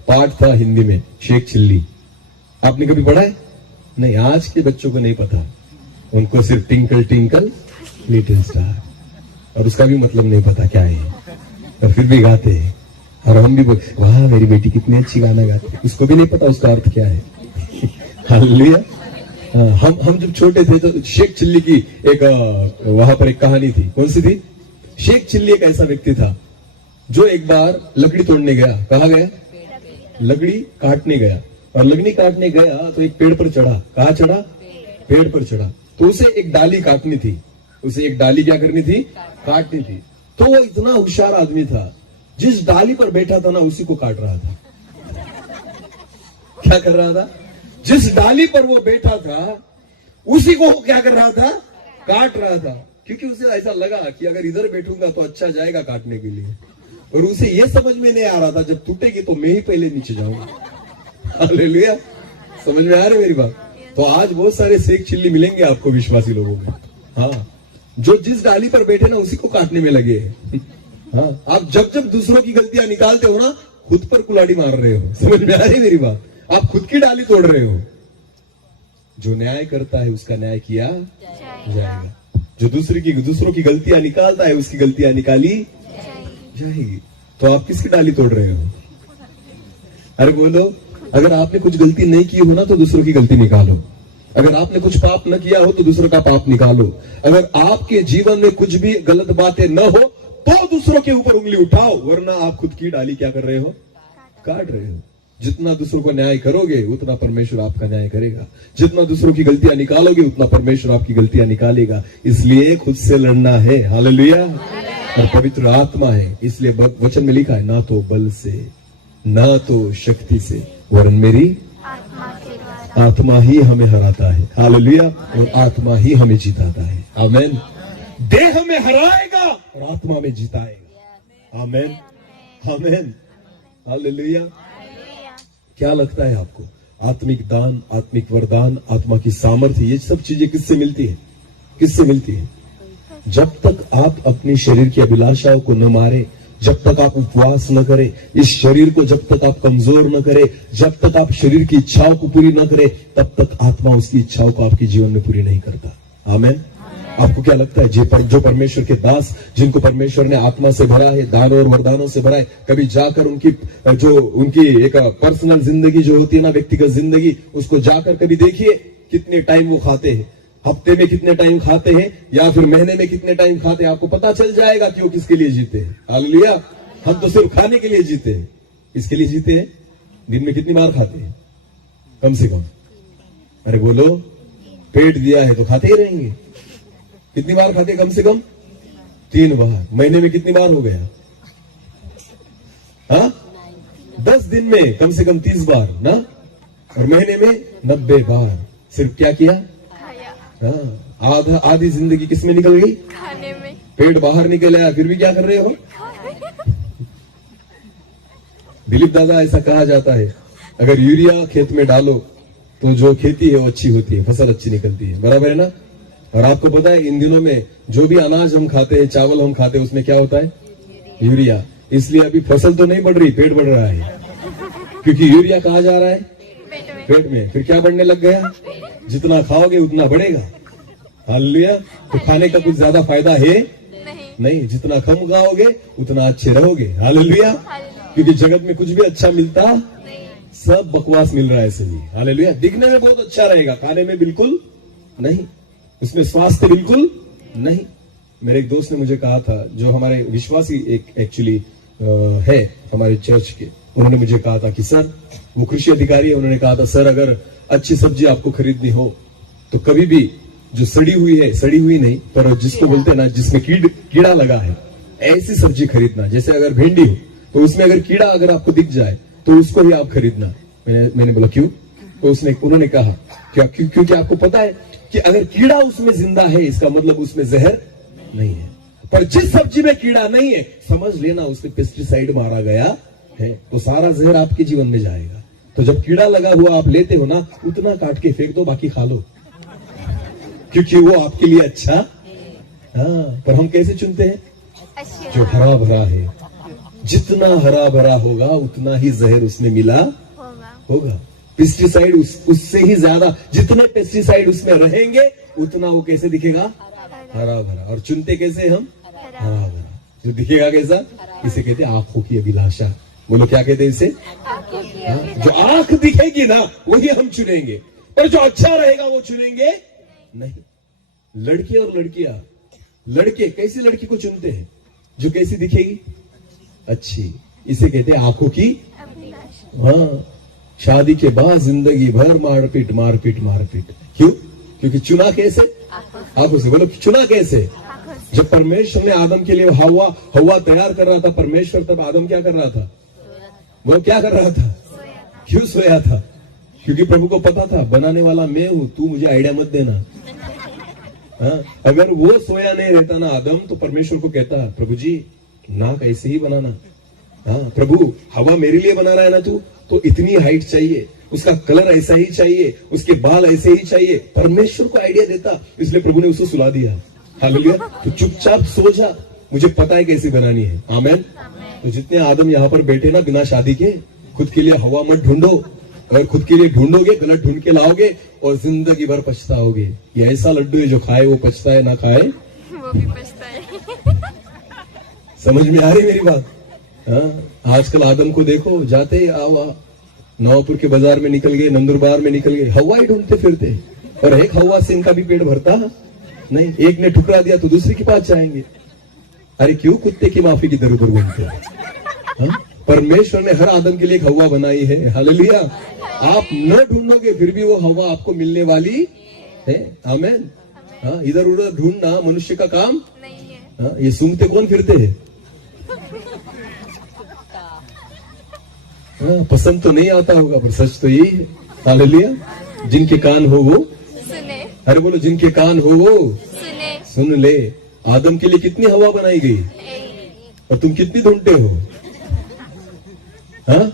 पाठ था हिंदी में, शेख चिल्ली। आपने कभी पढ़ा है? नहीं, आज के बच्चों को नहीं पता। उनको सिर्फ टिंकल टिंकल लिटिल स्टार, और उसका भी मतलब नहीं पता क्या है, और फिर भी गाते हैं। और हम भी बोल, वाह मेरी बेटी कितनी अच्छी गाना गाती है, उसको भी नहीं पता उसका अर्थ क्या है। हालेलुया। हम जब छोटे थे तो शेख चिल्ली की एक वहां पर एक कहानी थी। कौन सी थी? शेख चिल्ली एक ऐसा व्यक्ति था जो एक बार लकड़ी तोड़ने गया। कहा गया? लकड़ी काटने गया। और लकड़ी काटने गया तो एक पेड़ पर चढ़ा। कहा चढ़ा? पेड़ पर चढ़ा। तो उसे एक डाली काटनी थी। उसे एक डाली क्या करनी थी? काटनी थी। तो वो इतना होशियार आदमी था, जिस डाली पर बैठा था ना उसी को काट रहा था। क्या कर रहा था? जिस डाली पर वो बैठा था उसी को क्या कर रहा था? काट रहा था। क्योंकि उसे ऐसा लगा कि अगर इधर बैठूंगा तो अच्छा जाएगा काटने के लिए, और उसे ये समझ में नहीं आ रहा था जब टूटेगी तो मैं ही पहले नीचे जाऊंगा। हालेलुया। समझ में आ रही मेरी बात? तो आज बहुत सारे शेख चिल्ली मिलेंगे आपको विश्वासी लोगों में। हाँ, जो जिस डाली पर बैठे ना उसी को काटने में लगे हैं। हाँ, आप जब दूसरों की गलतियां निकालते हो ना, खुद पर कुल्हाड़ी मार रहे हो। समझ में आ रही मेरी बात? आप खुद की डाली तोड़ रहे हो। जो न्याय करता है उसका न्याय किया जाएगा। जो दूसरों की गलतियां निकालता है उसकी गलतियां निकाली जाएगी। तो आप किसकी डाली तोड़ रहे हो? अरे बोलो, अगर आपने कुछ गलती नहीं की हो ना तो दूसरों की गलती निकालो। अगर आपने कुछ पाप न किया हो तो दूसरों का पाप निकालो। अगर आपके जीवन में कुछ भी गलत बातें न हो तो दूसरों के ऊपर उंगली उठाओ, वरना आप खुद की डाली क्या कर रहे हो? काट रहे हो। जितना दूसरों को न्याय करोगे उतना परमेश्वर आपका न्याय करेगा। जितना दूसरों की गलतियां निकालोगे उतना परमेश्वर आपकी गलतियां निकालेगा। इसलिए खुद से लड़ना है। हालेलुया। और पवित्र आत्मा है, इसलिए वचन में लिखा है, ना तो बल से ना तो शक्ति से वरन मेरी आत्मा के द्वारा। आत्मा ही हमें हराता है। हालेलुया। और आत्मा ही हमें जिताता है। आमेन। देह में हराएगा और आत्मा में जिताएगा। आमेन, आमेन, हालेलुया। क्या लगता है आपको? आत्मिक दान, आत्मिक वरदान, आत्मा की सामर्थ्य, ये सब चीजें किससे मिलती है? किससे मिलती है? जब तक आप अपनी शरीर की अभिलाषाओं को न मारे, जब तक आप उपवास न करें, इस शरीर को जब तक आप कमजोर न करें, जब तक आप शरीर की इच्छाओं को पूरी न करें, तब तक आत्मा उसकी इच्छाओं को आपके जीवन में पूरी नहीं करता। आमेन। आपको क्या लगता है जो परमेश्वर के दास, जिनको परमेश्वर ने आत्मा से भरा है, दानों और वरदानों से भरा है, कभी जाकर उनकी एक पर्सनल जिंदगी जो होती है ना, व्यक्तिगत जिंदगी, उसको जाकर कभी देखिए कितने टाइम वो खाते हैं, हफ्ते में कितने टाइम खाते हैं, या फिर महीने में कितने टाइम खाते हैं, आपको पता चल जाएगा कि वो किसके लिए जीते हैं। हालेलुया। हम तो सिर्फ खाने के लिए जीते हैं। किसके लिए जीते हैं? दिन में कितनी बार खाते हैं? कम से कम, अरे बोलो, पेट दिया है तो खाते ही रहेंगे। कितनी बार खाते? कम से कम 3 बार। महीने में कितनी बार हो गया? हाँ, 10 दिन में कम से कम 30 बार ना, और महीने में 90 बार। सिर्फ क्या किया? खाया। हाँ, आधी जिंदगी किस में निकल गई? खाने में। पेट बाहर निकल आया, फिर भी क्या कर रहे हो? दिलीप दादा, ऐसा कहा जाता है, अगर यूरिया खेत में डालो तो जो खेती है वो अच्छी होती है, फसल अच्छी निकलती है। बराबर है ना? और आपको पता है इन दिनों में जो भी अनाज हम खाते हैं, चावल हम खाते हैं, उसमें क्या होता है? यूरिया। इसलिए अभी फसल तो नहीं बढ़ रही, पेट बढ़ रहा है, क्योंकि यूरिया कहाँ जा रहा है? पेट में। फिर क्या बढ़ने लग गया? जितना खाओगे उतना बढ़ेगा। हालेलुया। तो खाने का कुछ ज्यादा फायदा है नहीं, जितना कम खाओगे उतना अच्छे रहोगे। हालेलुया। क्योंकि जगत में कुछ भी अच्छा मिलता, सब बकवास मिल रहा है सभी। हालेलुया। दिखने में बहुत अच्छा रहेगा, खाने में बिल्कुल नहीं, उसमें स्वास्थ्य बिल्कुल नहीं। मेरे एक दोस्त ने मुझे कहा था, जो हमारे विश्वासी एक एक्चुअली है हमारे चर्च के, उन्होंने मुझे कहा था कि सर, वो कृषि अधिकारी है, उन्होंने कहा था सर, अगर अच्छी सब्जी आपको खरीदनी हो तो कभी भी जो सड़ी हुई नहीं, पर जिसको बोलते हैं ना, जिसमें कीड़ा लगा है, ऐसी सब्जी खरीदना। जैसे अगर भिंडी हो तो उसमें अगर कीड़ा अगर आपको दिख जाए तो उसको ही आप खरीदना। मैंने बोला क्यों? तो उन्होंने कहा क्योंकि आपको पता है कि अगर कीड़ा उसमें जिंदा है, इसका मतलब उसमें जहर नहीं है। पर जिस सब्जी में कीड़ा नहीं है, समझ लेना उसमें पेस्टिसाइड मारा गया है, तो सारा जहर आपके जीवन में जाएगा। तो जब कीड़ा लगा हुआ आप लेते हो ना, उतना काट के फेंक दो, बाकी खा लो, क्योंकि वो आपके लिए अच्छा। हाँ, पर हम कैसे चुनते हैं? जो हरा भरा है। जितना हरा भरा होगा उतना ही जहर उसमें मिला होगा। पेस्टिसाइड उससे ही ज्यादा, जितने पेस्टिसाइड उसमें रहेंगे उतना वो कैसे दिखेगा? हरा भरा। और चुनते कैसे हम? हरा भरा। जो दिखेगा कैसा? इसे कहते हैं आंखों की अभिलाषा। बोलो क्या कहते हैं इसे? जो आंख दिखेगी ना वही हम चुनेंगे, पर जो अच्छा रहेगा वो चुनेंगे नहीं। लड़के और लड़कियां, लड़के कैसी लड़की को चुनते हैं? जो कैसी दिखेगी? अच्छी। इसे कहते हैं आंखों की। हाँ, शादी के बाद जिंदगी भर मारपीट मारपीट मारपीट। क्यों? क्योंकि चुना कैसे? आंखों से। बोलो चुना कैसे? जब परमेश्वर ने आदम के लिए हवा तैयार कर रहा था परमेश्वर, तब आदम क्या कर रहा था? वो क्या कर रहा था? क्यों सोया था? क्योंकि प्रभु को पता था बनाने वाला मैं हूं, तू मुझे आइडिया मत देना। हाँ, अगर वो सोया नहीं रहता ना आदम, तो परमेश्वर को कहता, प्रभु जी नाक ऐसे ही बनाना। हाँ, प्रभु हवा मेरे लिए बना रहा है ना तू, तो इतनी हाइट चाहिए, उसका कलर ऐसा ही चाहिए, उसके बाल ऐसे ही चाहिए। परमेश्वर को आइडिया देता, इसलिए प्रभु ने उसको सुला दिया। हालेलुया। तो चुपचाप सो जा, मुझे पता है कैसे बनानी है। आमेन। तो जितने आदम यहाँ पर बैठे ना बिना शादी के, खुद के लिए हवा मत ढूंढो। अगर खुद के लिए ढूंढोगे, गलत ढूंढ के लाओगे और जिंदगी भर पछताओगे। ये ऐसा लड्डू है जो खाए वो पछताए, ना खाए वो भी पछताए। समझ में आ रही मेरी बात? हाँ, आजकल आदम को देखो, जाते नवापुर के बाजार में निकल गए, नंदुरबार में निकल गए, हवा ही ढूंढते फिरते। और एक हवा से इनका भी पेट भरता नहीं। एक ने ठुकरा दिया तो दूसरे के पास जाएंगे। अरे क्यों कुत्ते की माफी की दर उधर घूमते हैं? हाँ? परमेश्वर ने हर आदम के लिए एक हवा बनाई है। हालेलुया। आप न ढूंढोगे फिर भी वो हवा आपको मिलने वाली है। आमेन। हाँ, इधर उधर ढूंढना मनुष्य का काम नहीं है। हाँ, ये सूंघते कौन फिरते हैं? हाँ, पसंद तो नहीं आता होगा पर सच तो यही है। हालेलुया। जिनके कान हो वो सुने। अरे बोलो, जिनके कान हो वो सुने। सुन ले। आदम के लिए कितनी हवा बनाई गई और तुम कितनी ढूंढते हो? हाँ?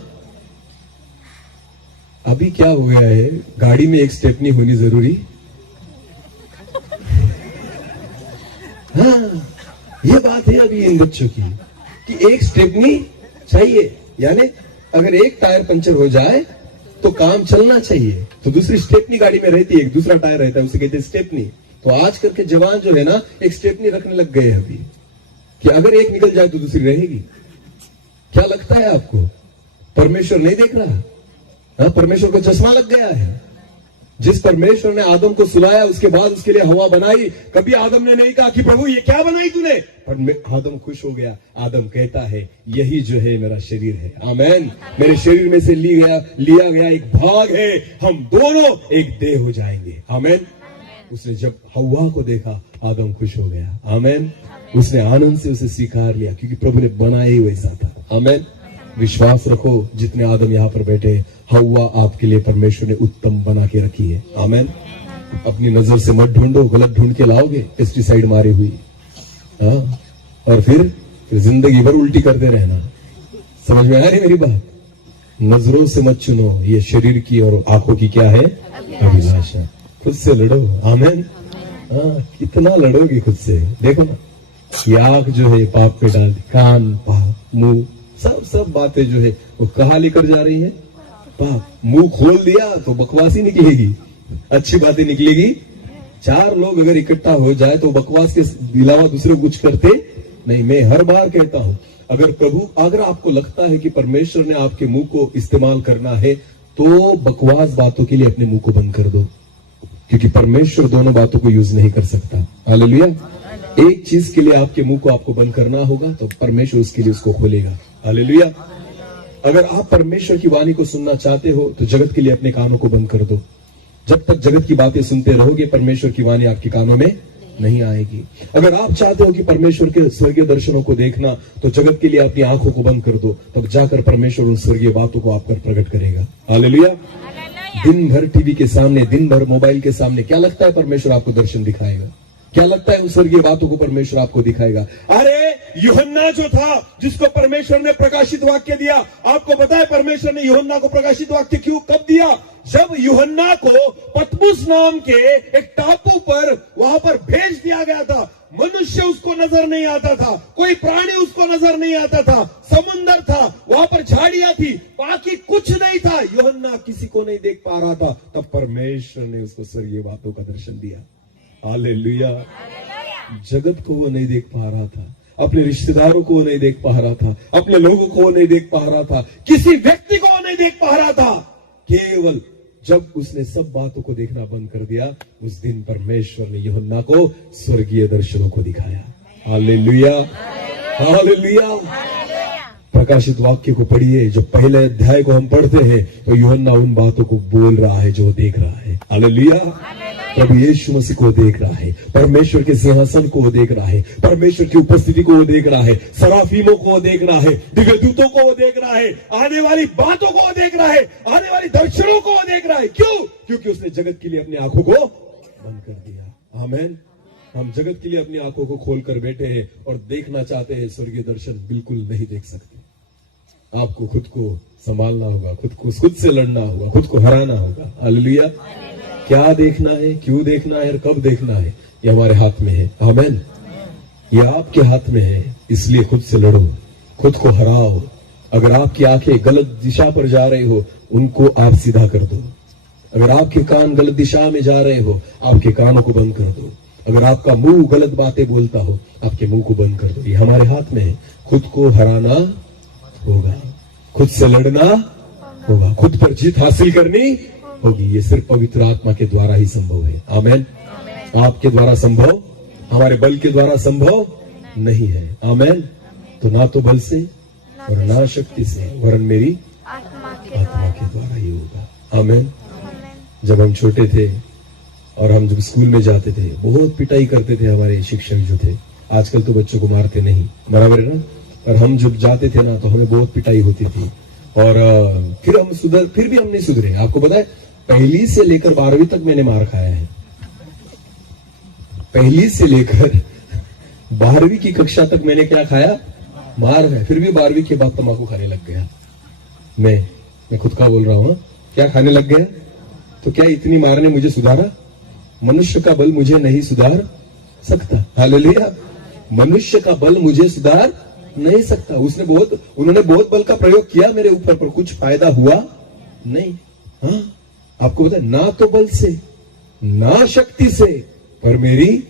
अभी क्या हो गया है, गाड़ी में एक स्टेपनी होनी जरूरी। हाँ, ये बात है अभी इन बच्चों की कि एक स्टेपनी चाहिए। यानी अगर एक टायर पंचर हो जाए तो काम चलना चाहिए, तो दूसरी स्टेपनी गाड़ी में रहती है, एक दूसरा टायर रहता है, उसे कहते हैं स्टेपनी। तो आजकल के जवान जो है ना, एक स्टेपनी रखने लग गए अभी कि अगर एक निकल जाए तो दूसरी रहेगी। क्या लगता है आपको परमेश्वर नहीं देख रहा? हाँ, परमेश्वर को चश्मा लग गया है। जिस परमेश्वर ने आदम को सुलाया उसके बाद उसके लिए हवा बनाई, कभी आदम ने नहीं कहा कि प्रभु ये क्या बनाई तूने, पर आदम खुश हो गया। आदम कहता है यही जो है मेरा शरीर है। आमेन। मेरे शरीर में से लिया गया एक भाग है, हम दोनों एक देह हो जाएंगे। आमेन। उसने जब हवा को देखा आदम खुश हो गया। आमेन। उसने आनंद से उसे स्वीकार लिया क्योंकि प्रभु ने बनाया ही वैसा था। आमेन। विश्वास रखो, जितने आदम यहाँ पर बैठे, हवा आपके लिए परमेश्वर ने उत्तम बना के रखी है। आमेन। अपनी नजर से मत ढूंढो, गलत ढूंढ के लाओगे, पेस्टिसाइड मारी हुई। हाँ, और फिर जिंदगी भर उल्टी करते रहना। समझ में आ रही मेरी बात? नजरों से मत चुनो, ये शरीर की और आंखों की क्या है? अभिलाषा। खुद से लड़ो। आमेन। हाँ, कितना लड़ोगे खुद से? देखो ना, ये आंख जो है पाप पे डाल दी, कान, पाप, मुंह, सब बातें जो है वो कहाँ लेकर जा रही है? पाप। मुंह खोल दिया तो बकवास ही निकलेगी, अच्छी बातें निकलेगी। चार लोग अगर इकट्ठा हो जाए तो बकवास के अलावा दूसरे कुछ करते नहीं। मैं हर बार कहता हूं, अगर आपको लगता है कि परमेश्वर ने आपके मुंह को इस्तेमाल करना है तो बकवास बातों के लिए अपने मुंह को बंद कर दो, क्योंकि परमेश्वर दोनों बातों को यूज नहीं कर सकता। हालेलुया। एक चीज के लिए आपके मुंह को आपको बंद करना होगा तो परमेश्वर उसके लिए उसको खोलेगा। हालेलुया। अगर आप परमेश्वर की वाणी को सुनना चाहते हो तो जगत के लिए अपने कानों को बंद कर दो। जब तक जगत की बातें सुनते रहोगे परमेश्वर की वाणी आपके कानों में नहीं आएगी। अगर आप चाहते हो कि परमेश्वर के स्वर्गीय दर्शनों को देखना तो जगत के लिए अपनी आंखों को बंद कर दो, तब जाकर परमेश्वर उन स्वर्गीय बातों को आप पर प्रकट करेगा। हालेलुया। दिन भर टीवी के सामने, दिन भर मोबाइल के सामने, क्या लगता है परमेश्वर आपको दर्शन दिखाएगा? क्या लगता है उन स्वर्गीय बातों को परमेश्वर आपको दिखाएगा? अरे यूहन्ना जो था जिसको परमेश्वर ने प्रकाशित वाक्य दिया, आपको पता है परमेश्वर ने यूहन्ना को प्रकाशित वाक्य कब दिया? जब यूहन्ना को पतमुस नाम के एक टापू पर वहां पर भेज दिया गया था। मनुष्य उसको नजर नहीं आता था, कोई प्राणी उसको नजर नहीं आता था, समुंदर था, वहां पर झाड़ियां थी, बाकी कुछ नहीं था। यूहन्ना किसी को नहीं देख पा रहा था, तब परमेश्वर ने उसको स्वर्गीय बातों का दर्शन दिया। हालेलुया। जगत को वो नहीं देख पा रहा था, अपने रिश्तेदारों को वो नहीं देख पा रहा था, अपने लोगों को वो नहीं देख पा रहा था, किसी व्यक्ति को वो नहीं देख पा रहा था। केवल जब उसने सब बातों को देखना बंद कर दिया, उस दिन परमेश्वर ने यूहन्ना को स्वर्गीय दर्शनों को दिखाया। हालेलुया। हालेलुया। प्रकाशित वाक्य को पढ़िए, जो पहले अध्याय को हम पढ़ते हैं तो यूहन्ना उन बातों को बोल रहा है जो वो देख रहा है। हालेलुया। प्रभु यीशु मसीह को देख रहा है, परमेश्वर के सिंहासन को वो देख रहा है, परमेश्वर की उपस्थिति को वो देख रहा है, सराफीमों को वो देख रहा है, दिव्य दूतों को वो देख रहा है, आने वाली बातों को वो देख रहा है, आने वाली दर्शनों को वो देख रहा है। क्यों? क्योंकि उसने जगत के लिए अपनी आंखों को बंद कर दिया। आमेन। हम जगत के लिए अपनी आंखों को खोलकर बैठे हैं और देखना चाहते हैं स्वर्गीय दर्शन, बिल्कुल नहीं देख सकते। आपको खुद को संभालना होगा, खुद से लड़ना होगा, खुद को हराना होगा। हालेलुया। क्या देखना है, क्यों देखना है और कब देखना है, ये हमारे हाथ में है। आमेन। ये आपके हाथ में है, इसलिए खुद से लड़ो, खुद को हराओ। अगर आपकी आंखें गलत दिशा पर जा रही हो, उनको आप सीधा कर दो। अगर आपके कान गलत दिशा में जा रहे हो, आपके कानों को बंद कर दो। अगर आपका मुंह गलत बातें बोलता हो, आपके मुंह को बंद कर दो। ये हमारे हाथ में है। खुद को हराना होगा, खुद से लड़ना होगा, खुद पर जीत हासिल करनी होगी। ये सिर्फ पवित्र आत्मा के द्वारा ही संभव है। आमेन। आपके द्वारा संभव, हमारे बल के द्वारा संभव नहीं है। आमेन। तो ना तो बल से और ना शक्ति से, वरन मेरी आत्मा के आत्मा के द्वारा। द्वारा ही होगा। आमेन। आमेन। जब हम छोटे थे और हम जब स्कूल में जाते थे, बहुत पिटाई करते थे हमारे शिक्षक जो थे। आजकल तो बच्चों को मारते नहीं, बराबर है ना। पर हम जब जाते थे ना तो हमें बहुत पिटाई होती थी। और फिर भी हम नहीं सुधरे। आपको पता है, पहली से लेकर 12वीं तक मैंने मार खाया है। पहली से लेकर 12वीं की कक्षा तक मैंने क्या खाया? मार है। फिर भी 12वीं के बाद तंबाकू खाने लग गया। मैं खुद का बोल रहा हूं। क्या खाने लग गया? तो क्या इतनी मार ने मुझे सुधारा? मनुष्य का बल मुझे नहीं सुधार सकता। हालेलुया। मनुष्य का बल मुझे सुधार नहीं सकता। उन्होंने बहुत बल का प्रयोग किया मेरे ऊपर, पर कुछ फायदा हुआ नहीं। हाँ, आपको पता है, ना तो बल से ना शक्ति से, पर मेरी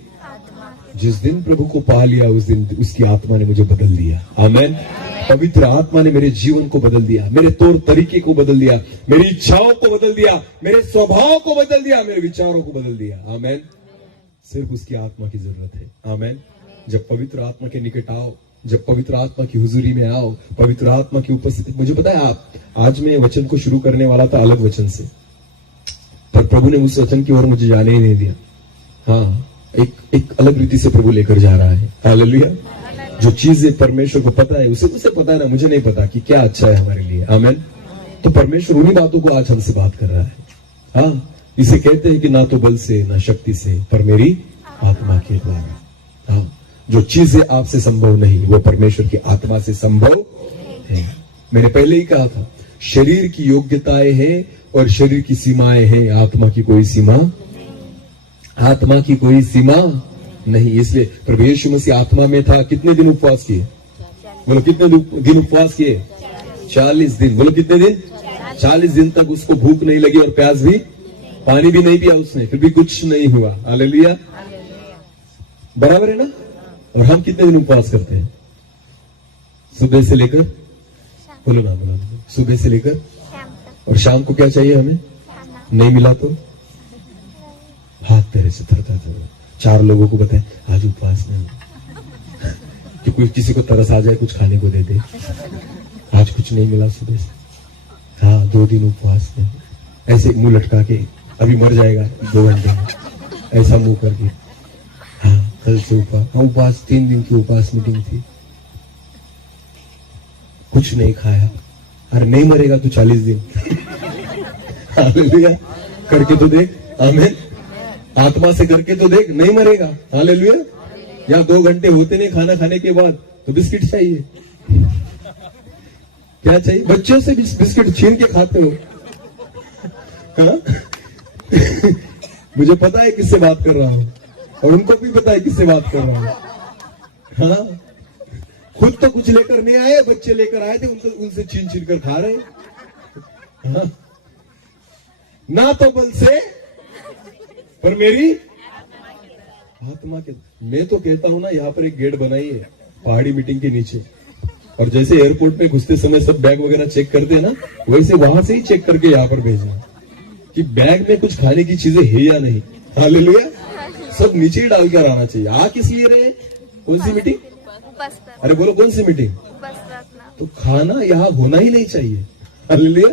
जिस दिन प्रभु को पा लिया उस दिन उसकी आत्मा ने मुझे बदल दिया। आमेन। पवित्र आत्मा ने मेरे जीवन को बदल दिया, मेरे तौर तरीके को बदल दिया, मेरी इच्छाओं को बदल दिया, मेरे स्वभाव को बदल दिया, मेरे विचारों को बदल दिया। आमेन। सिर्फ उसकी आत्मा की जरूरत है। आमेन। जब पवित्र आत्मा के निकट आओ, जब पवित्र आत्मा की हुजूरी में आओ, पवित्र आत्मा की उपस्थिति। मुझे पता है, आज मैं वचन को शुरू करने वाला था अलग वचन से, पर प्रभु ने उस वचन की ओर मुझे जाने ही नहीं दिया। हाँ, एक अलग रीति से प्रभु लेकर जा रहा है। हालेलुया। जो चीजें परमेश्वर को पता है, उसे पता है ना, मुझे नहीं पता कि क्या अच्छा है हमारे लिए। आमेन। तो परमेश्वर उन्हीं बातों को आज हमसे बात कर रहा है। हाँ, इसे कहते हैं कि ना तो बल से ना शक्ति से, पर मेरी आत्मा के द्वारा। हाँ, जो चीजें आपसे संभव नहीं वो परमेश्वर की आत्मा से संभव है। मैंने पहले ही कहा था, शरीर की योग्यताएं हैं और शरीर की सीमाएं हैं, आत्मा की कोई सीमा, आत्मा की कोई सीमा नहीं। इसलिए प्रभु यीशु मसीह आत्मा में था। कितने दिन उपवास किए? बोलो कितने दिन उपवास किए? 40 दिन। बोलो कितने दिन? 40 दिन तक उसको भूख नहीं लगी और प्यास भी, पानी भी नहीं पिया उसने, फिर भी कुछ नहीं हुआ। हालेलुया। बराबर है ना। और हम कितने दिन उपवास करते हैं? सुबह से लेकर, बोलो ना, सुबह से लेकर शाम तक। और शाम को क्या चाहिए हमें? खाना। नहीं मिला तो हाथ तेरे से थरता था। 4 लोगों को बताए आज उपवास नहीं, कि कोई किसी को तरस आ जाए कुछ खाने को दे दे। आज कुछ नहीं मिला सुबह से। हाँ, 2 दिन उपवास नहीं, ऐसे मुंह लटका के अभी मर जाएगा 2 घंटे में, ऐसा मुंह करके। हाँ, कल से उपवास 3 दिन की उपवास मीटिंग थी, कुछ नहीं खाया। अरे नहीं मरेगा तू 40 दिन। हालेलुया। करके तो देख। आमीन। आत्मा से करके तो देख, नहीं मरेगा। हालेलुया। या 2 घंटे होते नहीं खाना खाने के बाद तो बिस्किट चाहिए। क्या चाहिए? बच्चों से बिस्किट छीन के खाते हो। हाँ? मुझे पता है किससे बात कर रहा हूं और उनको भी पता है किससे बात कर रहा हूं। हाँ, खुद तो कुछ लेकर नहीं आए, बच्चे लेकर आए थे, उनसे छीन छीन कर खा रहे। हाँ? ना तो बल से, पर मेरी आत्मा के। मैं तो कहता हूं ना, यहाँ पर एक गेट बनाई है पहाड़ी मीटिंग के नीचे, और जैसे एयरपोर्ट में घुसते समय सब बैग वगैरह चेक करते हैं ना, वैसे वहां से ही चेक करके यहाँ पर भेजना कि बैग में कुछ खाने की चीजें है या नहीं। हालेलुया। सब नीचे ही डालकर आना चाहिए। आ किस लिए रहे? कौन सी मीटिंग? उपवास रखना। अरे बोलो कौन सी मीटिंग? उपवास रखना। तो खाना यहाँ होना ही नहीं चाहिए। हालेलुया।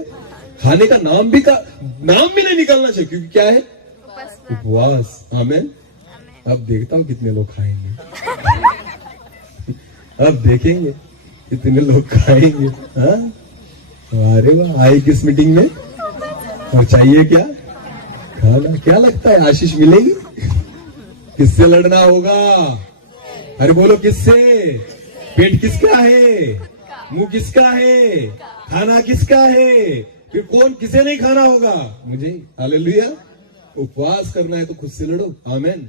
खाने का नाम भी नहीं निकलना चाहिए, क्योंकि क्या है? उपवास रखना। उपवास। आमेन। अब देखता हूँ कितने लोग खाएंगे। अब देखेंगे कितने लोग खाएंगे। हाँ? अरे वाह, आए किस मीटिंग में और चाहिए क्या? खाना। क्या लगता है आशीष मिलेगी? किससे लड़ना होगा? अरे बोलो किससे? पेट किसका है? मुंह किसका है? खाना किसका है? फिर कौन, किसे नहीं खाना होगा? मुझे। हालेलुया। उपवास करना है तो खुद से लड़ो। आमेन।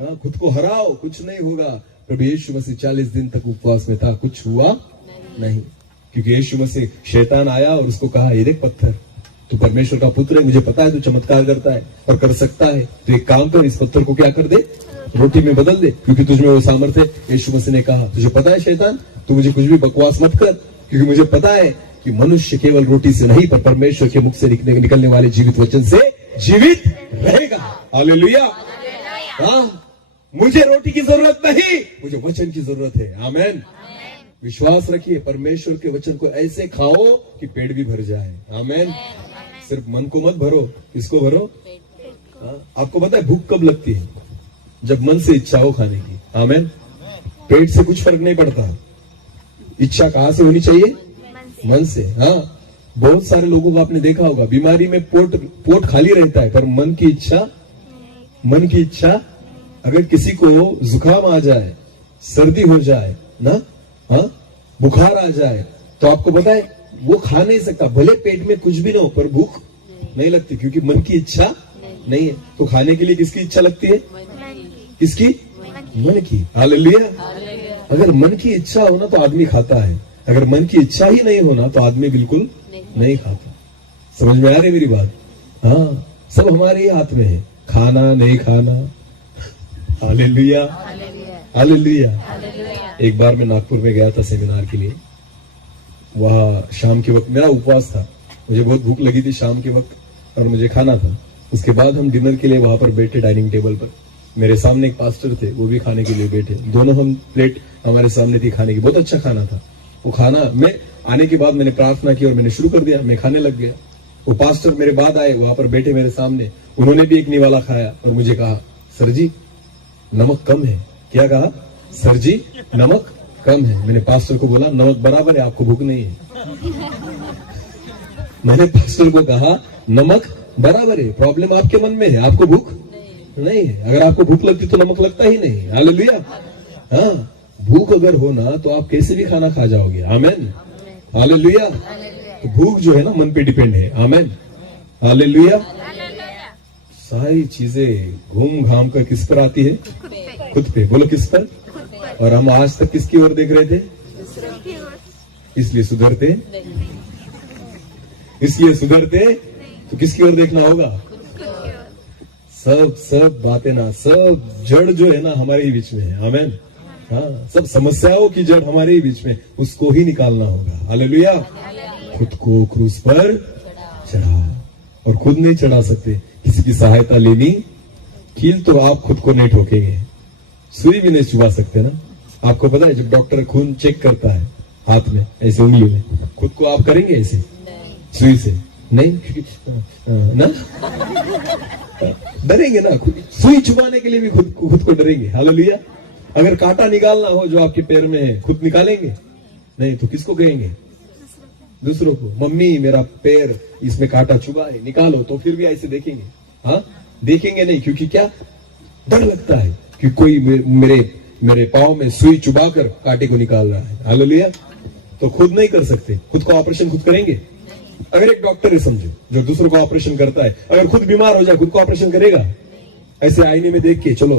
हाँ, खुद को हराओ, कुछ नहीं होगा। प्रभु यीशु मसीह 40 दिन तक उपवास में था, कुछ हुआ नहीं, क्योंकि यीशु मसीह, शैतान आया और उसको कहा, ये देख पत्थर, तू परमेश्वर का पुत्र है, मुझे पता है तू चमत्कार करता है और कर सकता है, तो एक काम कर, इस पत्थर को क्या कर दे? रोटी में बदल दे, क्योंकि तुझमें वो सामर्थ्य है। यीशु मसीह ने कहा, तुझे पता है शैतान, तू मुझे कुछ भी बकवास मत कर, क्योंकि मुझे पता है कि मनुष्य केवल रोटी से नहीं पर परमेश्वर के मुख से निकलने वाले जीवित वचन से जीवित रहेगा। हालेलुया। हाँ, मुझे रोटी की जरूरत नहीं, मुझे वचन की जरूरत है। आमेन। विश्वास रखिए, परमेश्वर के वचन को ऐसे खाओ कि पेट भी भर जाए। आमेन। सिर्फ मन को मत भरो। किसको भरो? आपको पता है भूख कब लगती है? जब मन से इच्छा हो खाने की। आमेन। पेट से कुछ फर्क नहीं पड़ता। इच्छा कहां से होनी चाहिए? मन से। हाँ, बहुत सारे लोगों को आपने देखा होगा, बीमारी में पोट खाली रहता है पर मन की इच्छा अगर किसी को जुकाम आ जाए, सर्दी हो जाए ना, हाँ, बुखार आ जाए, तो आपको पता है वो खा नहीं सकता, भले पेट में कुछ भी ना हो पर भूख नहीं लगती, क्योंकि मन की इच्छा नहीं है। तो खाने के लिए किसकी इच्छा लगती है? किसकी? मन की। हालेलुया। अगर मन की इच्छा हो ना तो आदमी खाता है, अगर मन की इच्छा ही नहीं होना तो आदमी बिल्कुल नहीं खाता। समझ में आ रही मेरी बात? हाँ, सब हमारे ही हाथ में है, खाना नहीं खाना। Hallelujah, hallelujah. एक बार मैं नागपुर में गया था सेमिनार के लिए। वहां शाम के वक्त मेरा उपवास था, मुझे बहुत भूख लगी थी शाम के वक्त और मुझे खाना था। उसके बाद हम डिनर के लिए वहां पर बैठे डाइनिंग टेबल पर। मेरे सामने एक पास्टर थे, वो भी खाने के लिए बैठे। दोनों हम प्लेट हमारे सामने थी खाने की, बहुत अच्छा खाना था। वो खाना मैं आने के बाद मैंने प्रार्थना की और मैंने शुरू कर दिया, मैं खाने लग गया। वो पास्टर मेरे बाद आए, वहां पर बैठे मेरे सामने, उन्होंने भी एक निवाला खाया और मुझे कहा, सर जी नमक कम है। क्या कहा? सर जी नमक कम है। मैंने पास्टर को बोला नमक बराबर है, आपको भूख नहीं है। मैंने पास्टर को कहा नमक बराबर है, प्रॉब्लम आपके मन में है, आपको भूख नहीं है। अगर आपको भूख लगती तो नमक लगता ही नहीं। हालेलुया। हाँ, भूख अगर हो ना तो आप कैसे भी खाना खा जाओगे। आमेन। हालेलुया। तो भूख जो है ना मन पे डिपेंड है। आमेन। हालेलुया। सारी चीजें घूम घाम कर किस पर आती है? खुद पे। बोलो किस पर? और हम आज तक किसकी ओर देख रहे थे? इसलिए सुधरते तो किसकी ओर देखना होगा? सब बातें ना, सब जड़ जो है ना हमारे ही बीच में है। आमेन। हाँ, सब समस्याओं की जड़ हमारे ही बीच में, उसको ही निकालना होगा। हालेलुया। खुद को क्रूस पर चढ़ा, और खुद नहीं चढ़ा सकते, किसी की सहायता लेनी। कील तो आप खुद को नहीं ठोकेंगे, सुई भी नहीं चुबा सकते ना। आपको पता है जब डॉक्टर खून चेक करता है हाथ में ऐसे उंगली में, खुद को आप करेंगे ऐसे सुई से? नहीं ना, डरेंगे ना। सुई चुबाने के लिए भी खुद को डरेंगे। हालेलुया। अगर कांटा निकालना हो जो आपके पैर में है, खुद निकालेंगे? नहीं, तो किसको कहेंगे? दूसरों को। मम्मी मेरा पैर इसमें कांटा चुभा है, निकालो। तो फिर भी ऐसे देखेंगे? हाँ, देखेंगे नहीं, क्योंकि क्या? डर लगता है कि कोई मेरे पाँव में सुई चुबाकर कांटे को निकाल रहा है। हालेलुया। तो खुद नहीं कर सकते, खुद का ऑपरेशन खुद करेंगे? अगर एक डॉक्टर है समझो जो दूसरों का ऑपरेशन करता है, अगर खुद बीमार हो जाए खुद का ऑपरेशन करेगा? ऐसे आईने में देख के चलो,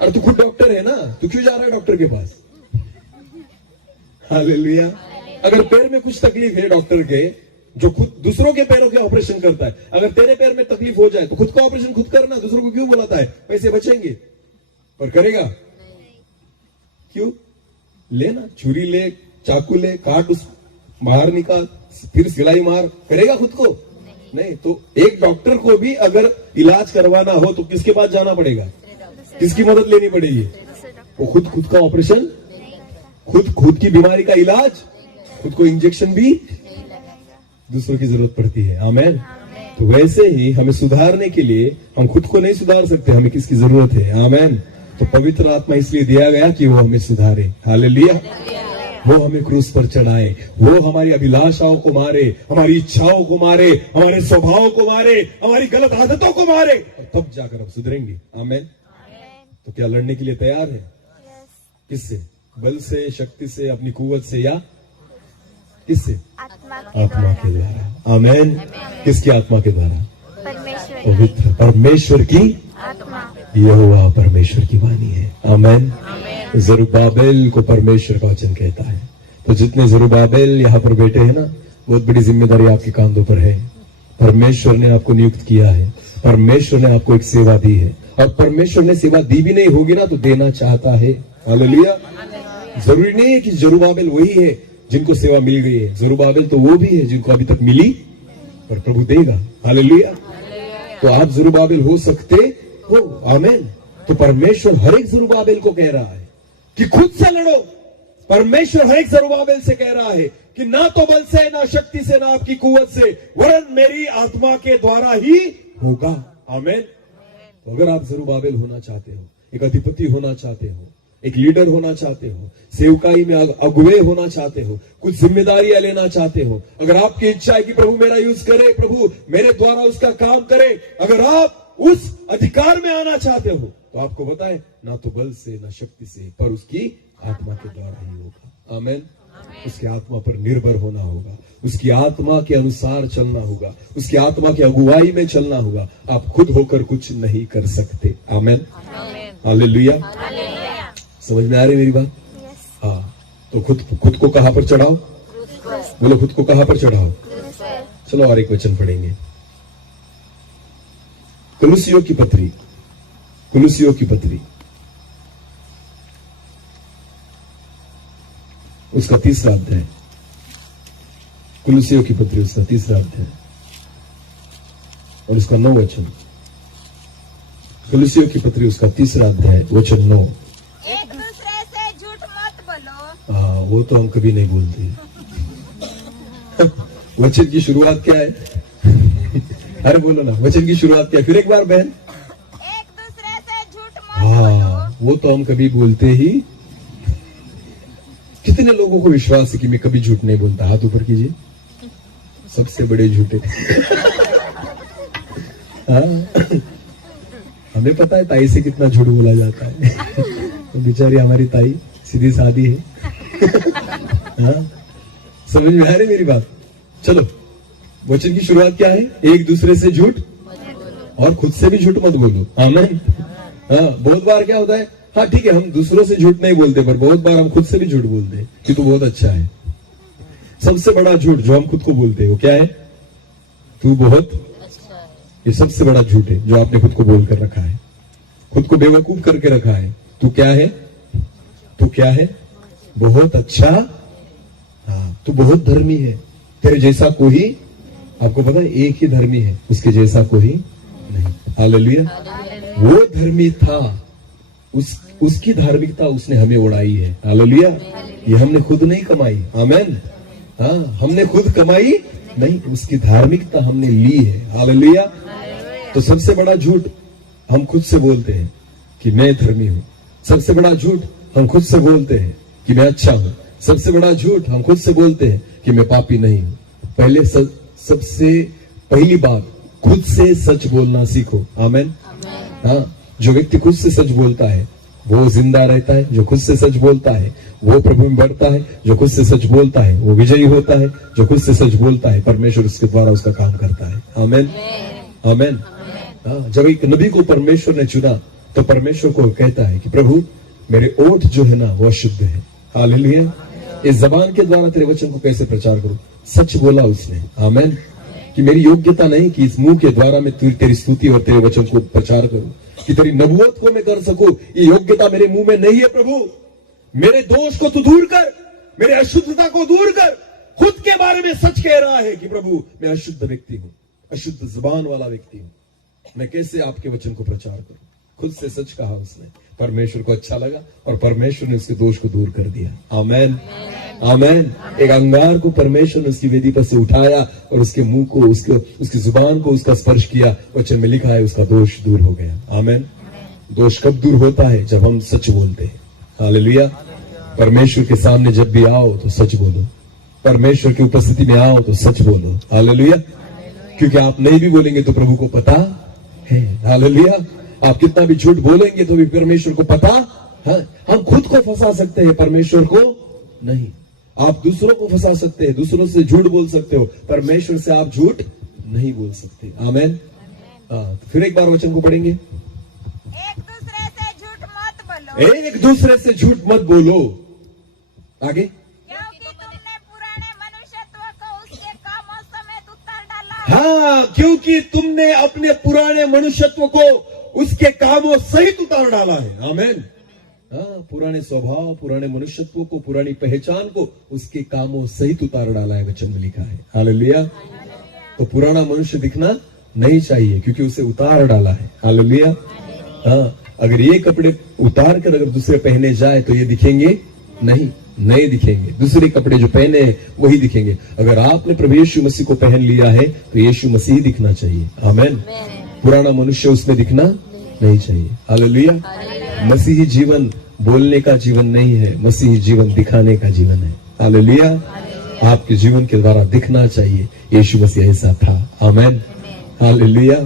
और तू खुद डॉक्टर है ना, तू क्यों जा रहा है डॉक्टर के पास? हालेलुया। अगर पैर में कुछ तकलीफ है डॉक्टर के, जो खुद दूसरों के पैरों के ऑपरेशन करता है, अगर तेरे पैर में तकलीफ हो जाए तो खुद का ऑपरेशन खुद करना, दूसरों को क्यों बुलाता है? पैसे बचेंगे, पर करेगा क्यों? लेना, छुरी ले, चाकू ले, काट, उस बाहर निकाल, फिर सिलाई मार, करेगा खुद को? नहीं। तो एक डॉक्टर को भी अगर इलाज करवाना हो तो किसके पास जाना पड़ेगा? किसकी मदद लेनी पड़ेगी? वो खुद का ऑपरेशन, खुद की बीमारी का इलाज, खुद को इंजेक्शन भी दूसरों की जरूरत पड़ती है। आमेन। तो वैसे ही हमें सुधारने के लिए हम खुद को नहीं सुधार सकते, हमें किसकी जरूरत है? आमेन। तो पवित्र आत्मा इसलिए दिया गया कि वो हमें सुधारे। हालेलुया। वो हमें क्रूस पर चढ़ाए, वो हमारी अभिलाषाओं को मारे, हमारी इच्छाओं को मारे, हमारे स्वभाव को मारे, हमारी गलत आदतों को मारे, और तब जाकर हम सुधरेंगे। आमेन। तो क्या लड़ने के लिए तैयार है? किससे? बल से, शक्ति से, अपनी कुव्वत से, या किससे? आत्मा के द्वारा। आमेन। किसकी आत्मा के द्वारा? पवित्र परमेश्वर की आत्मा। यहोवा परमेश्वर की वाणी है। आमेन। जरुब्बाबेल को परमेश्वर का वचन कहता है। तो जितने जरुब्बाबेल यहाँ पर बैठे हैं ना, बहुत बड़ी जिम्मेदारी आपके कांधों पर है। परमेश्वर ने आपको नियुक्त किया है, परमेश्वर ने आपको एक सेवा दी है, और परमेश्वर ने सेवा दी भी नहीं होगी ना तो देना चाहता है। हालेलुया। जरूरी नहीं है कि जरुब्बाबेल वही है जिनको सेवा मिल गई है, जरुब्बाबिल तो वो भी है जिनको अभी तक मिली, पर प्रभु देगा। हालेलुया। तो आप जरुब्बाबिल हो सकते हो। आमीन। तो परमेश्वर हर एक जरुब्बाबिल को कह रहा है कि खुद से लड़ो। परमेश्वर हर एक जरुब्बाबिल से कह रहा है कि ना तो बल से, ना शक्ति से, ना आपकी कुवत से, वरन मेरी आत्मा के द्वारा ही होगा। आमीन। तो अगर आप जरुब्बाबिल होना चाहते हो, एक अधिपति होना चाहते हो, एक लीडर होना चाहते हो, सेवकाई में अगुवे होना चाहते हो, कुछ जिम्मेदारियां लेना चाहते हो, अगर आपकी इच्छा है कि प्रभु मेरा यूज करे, प्रभु मेरे द्वारा उसका काम करे, अगर आप उस अधिकार में आना चाहते हो, तो आपको पता है ना तो बल से, ना शक्ति से, पर उसकी आत्मा के द्वारा ही होगा। आमीन। उसकी आत्मा पर निर्भर होना होगा, उसकी आत्मा के अनुसार चलना होगा, उसकी आत्मा की अगुवाई में चलना होगा। आप खुद होकर कुछ नहीं कर सकते। आमीन। हालेलुया। समझ में आ रही मेरी बात? हाँ। तो खुद को कहां पर चढ़ाओ? बोलो, खुद को कहां पर चढ़ाओ? चलो और एक वचन पढ़ेंगे। कुलुसियों की पत्री, कुलुसियों की पत्री उसका 3रा अध्याय, कुलुसियों की पत्री उसका 3रा अध्याय और उसका 9 वचन। कुलुसियों की पत्री उसका 3रा अध्याय वचन 9। एक दूसरे से झूठ मत बोलो। हाँ, वो तो हम कभी नहीं बोलते। वचन की शुरुआत क्या है? अरे बोलो ना, वचन की शुरुआत क्या है? फिर एक बार बहन। एक दूसरे से झूठ मत बोलो। हाँ, वो तो हम कभी बोलते ही। कितने लोगों को विश्वास है कि मैं कभी झूठ नहीं बोलता? हाथ ऊपर कीजिए। सबसे बड़े झूठे। हाँ, हमें पता है ताई से कितना झूठ बोला जाता है। तो बेचारी हमारी ताई सीधी सादी है। हाँ, समझ में आ रही मेरी बात? चलो, वचन की शुरुआत क्या है? एक दूसरे से झूठ और खुद से भी झूठ मत बोलो। आमीन। हाँ, बहुत बार क्या होता है, हाँ ठीक है, हम दूसरों से झूठ नहीं बोलते, पर बहुत बार हम खुद से भी झूठ बोलते हैं कि तू बहुत अच्छा है। सबसे बड़ा झूठ जो हम खुद को बोलते हैं वो क्या है? तू बहुत अच्छा है। ये सबसे बड़ा झूठ है जो आपने खुद को बोल कर रखा है, खुद को बेवकूफ करके रखा है। तू क्या है? तू क्या है? बहुत अच्छा। हाँ, तू बहुत धर्मी है, तेरे जैसा कोई, आपको पता है एक ही धर्मी है, उसके जैसा कोई नहीं। हालेलुया। वो धर्मी था, उसकी धार्मिकता उसने हमें उड़ाई है। हालेलुया। ये हमने खुद नहीं कमाई। आमीन। हाँ, हमने खुद कमाई नहीं, उसकी धार्मिकता हमने ली है। हालेलुया। तो सबसे बड़ा झूठ हम खुद से बोलते हैं कि मैं धर्मी हूं। सबसे बड़ा झूठ हम खुद से बोलते हैं कि मैं अच्छा हूं। सबसे बड़ा झूठ हम खुद से बोलते हैं कि मैं पापी नहीं हूं। पहले सबसे पहली बात, खुद से सच बोलना सीखो। आमीन। हाँ, जो व्यक्ति खुद से सच बोलता है वो जिंदा रहता है। जो खुद से सच बोलता है वो प्रभु में बढ़ता है। जो खुद से सच बोलता है वो विजयी होता है। जो खुद से सच बोलता है परमेश्वर उसके द्वारा उसका काम करता है। आमीन। आमीन। हाँ, जब एक नबी को परमेश्वर ने चुना तो परमेश्वर को कहता है कि प्रभु मेरे ओठ जो है ना वो अशुद्ध है। हालेलुया। इस जबान के द्वारा तेरे वचन को कैसे प्रचार करूं? सच बोला उसने। आमीन। कि मेरी योग्यता नहीं कि इस मुंह के द्वारा मैं तेरी स्तुति और तेरे वचन को प्रचार करूं, कि तेरी नबूवत को मैं कर सकूं। ये योग्यता मेरे मुंह में नहीं है। प्रभु मेरे दोष को तू दूर कर, मेरे अशुद्धता को दूर कर। खुद के बारे में सच कह रहा है कि प्रभु मैं अशुद्ध व्यक्ति हूं, अशुद्ध जुबान वाला व्यक्ति हूं, मैं कैसे आपके वचन को प्रचार करूं? खुद से सच कहा उसने। परमेश्वर को अच्छा लगा और परमेश्वर ने उसके दोष को दूर कर दिया। आमीन। आमीन। एक अंगार को परमेश्वर ने उसकी वेदी पर से उठाया और उसके मुंह को, उसकी जुबान को उसका स्पर्श किया। वचन में लिखा है उसका दोष दूर हो गया। आमीन। दोष कब दूर होता है? जब हम सच बोलते हैं। हालेलुया। परमेश्वर के सामने जब भी आओ तो सच बोलो। परमेश्वर की उपस्थिति में आओ तो सच बोलो। हालेलुया। क्योंकि आप नहीं भी बोलेंगे तो प्रभु को पता है। हालेलुया। आप कितना भी झूठ बोलेंगे तो भी परमेश्वर को पता है। हम खुद को फंसा सकते हैं, परमेश्वर को नहीं। आप दूसरों को फंसा सकते हैं, दूसरों से झूठ बोल सकते हो, परमेश्वर से आप झूठ नहीं बोल सकते। आमीन। तो फिर एक बार वचन को पढ़ेंगे। एक दूसरे से झूठ मत बोलो। एक दूसरे से झूठ मत बोलो। आगे। क्योंकि तुमने पुराने मनुष्यत्व को उसके कामों समेत उतार डाला। हाँ, क्योंकि तुमने अपने पुराने मनुष्यत्व को उसके कामों सहित उतार डाला है। आमीन। हाँ, पुराने स्वभाव, पुराने मनुष्यत्व को, पुरानी पहचान को उसके कामों सहित उतार डाला है, वचन में लिखा है। हालेलुया। तो पुराना मनुष्य दिखना नहीं चाहिए क्योंकि उसे उतार डाला है। हालेलुया। हाँ, अगर ये कपड़े उतार कर अगर दूसरे पहने जाए तो ये दिखेंगे नहीं, नए दिखेंगे। दूसरे कपड़े जो पहने हैं वही दिखेंगे। अगर आपने प्रभु यीशु मसीह को पहन लिया है तो यीशु मसीह दिखना चाहिए। आमीन। पुराना मनुष्य उसमें दिखना नहीं चाहिए। हालेलुया। मसीही जीवन बोलने का जीवन नहीं है, मसीही जीवन दिखाने का जीवन है। हालेलुया। आपके जीवन के द्वारा दिखना चाहिए यीशु मसीह ऐसा था। आमीन। हालेलुया।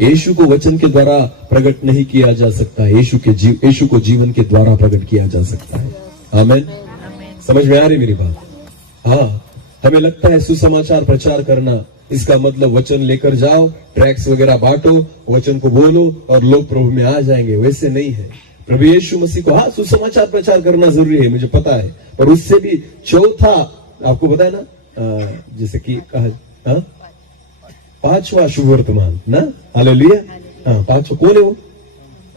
यीशु को वचन के द्वारा प्रकट नहीं किया जा सकता, यीशु को जीवन के द्वारा प्रकट किया जा सकता है। आमीन। समझ में आ रही मेरी बात? हाँ, हमें लगता है सुसमाचार प्रचार करना इसका मतलब वचन लेकर जाओ, ट्रैक्स वगैरह बांटो, वचन को बोलो और लोग प्रभु में आ जाएंगे। वैसे नहीं है। प्रभु यीशु मसीह को हाँ सुसमाचार प्रचार करना जरूरी है, मुझे पता है, पर उससे भी चौथा आपको पता है ना, जैसे कि कहा पांचवा शुभ वर्तमान ना। हालेलुया। हाँ, पांचवा कौन है? वो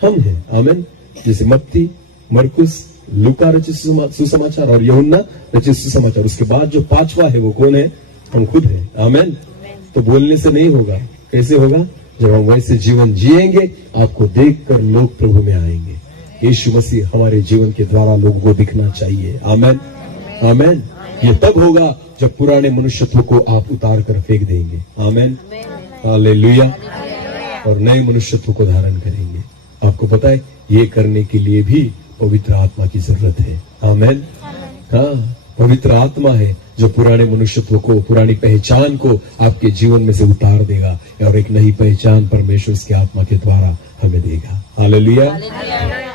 हम हैं। आमीन। जैसे मत्ती, मरकुस, लूका रचित सुसमाचार और यूहन्ना रचित सुसमाचार, उसके बाद जो पांचवा है वो कौन है? हम खुद हैं। आमीन। तो बोलने से नहीं होगा, कैसे होगा? जब हम वैसे जीवन जिएंगे, आपको देखकर लोग प्रभु में आएंगे। यीशु मसीह हमारे जीवन के द्वारा लोगों को दिखना चाहिए। आमीन। आमीन। ये तब होगा जब पुराने मनुष्यत्व को आप उतार कर फेंक देंगे। आमीन। हालेलुया। और नए मनुष्यत्व को धारण करेंगे। आपको पता है ये करने के लिए भी पवित्र आत्मा की जरूरत है। आमीन। हाँ, पवित्र आत्मा है जो पुराने मनुष्यत्व को, पुरानी पहचान को आपके जीवन में से उतार देगा और एक नई पहचान परमेश्वर इसके आत्मा के द्वारा हमें देगा। हालेलुया।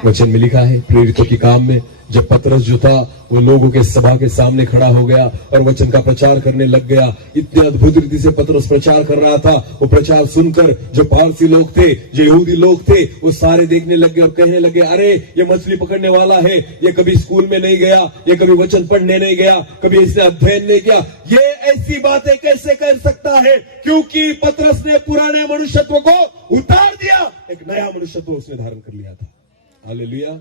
वचन में लिखा है प्रेरितों के काम में, जब पतरस जो था वो लोगों के सभा के सामने खड़ा हो गया और वचन का प्रचार करने लग गया। इतने अद्भुत रीति से पतरस प्रचार कर रहा था। वो प्रचार सुनकर जो पारसी लोग थे, जो यहूदी लोग थे, वो सारे देखने लग गए और कहने लगे, अरे ये मछली पकड़ने वाला है, ये कभी स्कूल में नहीं गया, ये कभी वचन पढ़ने नहीं गया, कभी इसने अध्ययन नहीं किया, ये ऐसी बातें कैसे कर सकता है? क्योंकि पतरस ने पुराने मनुष्यत्व को उतार दिया, एक नया मनुष्यत्व उसने धारण कर लिया था। हालेलुया।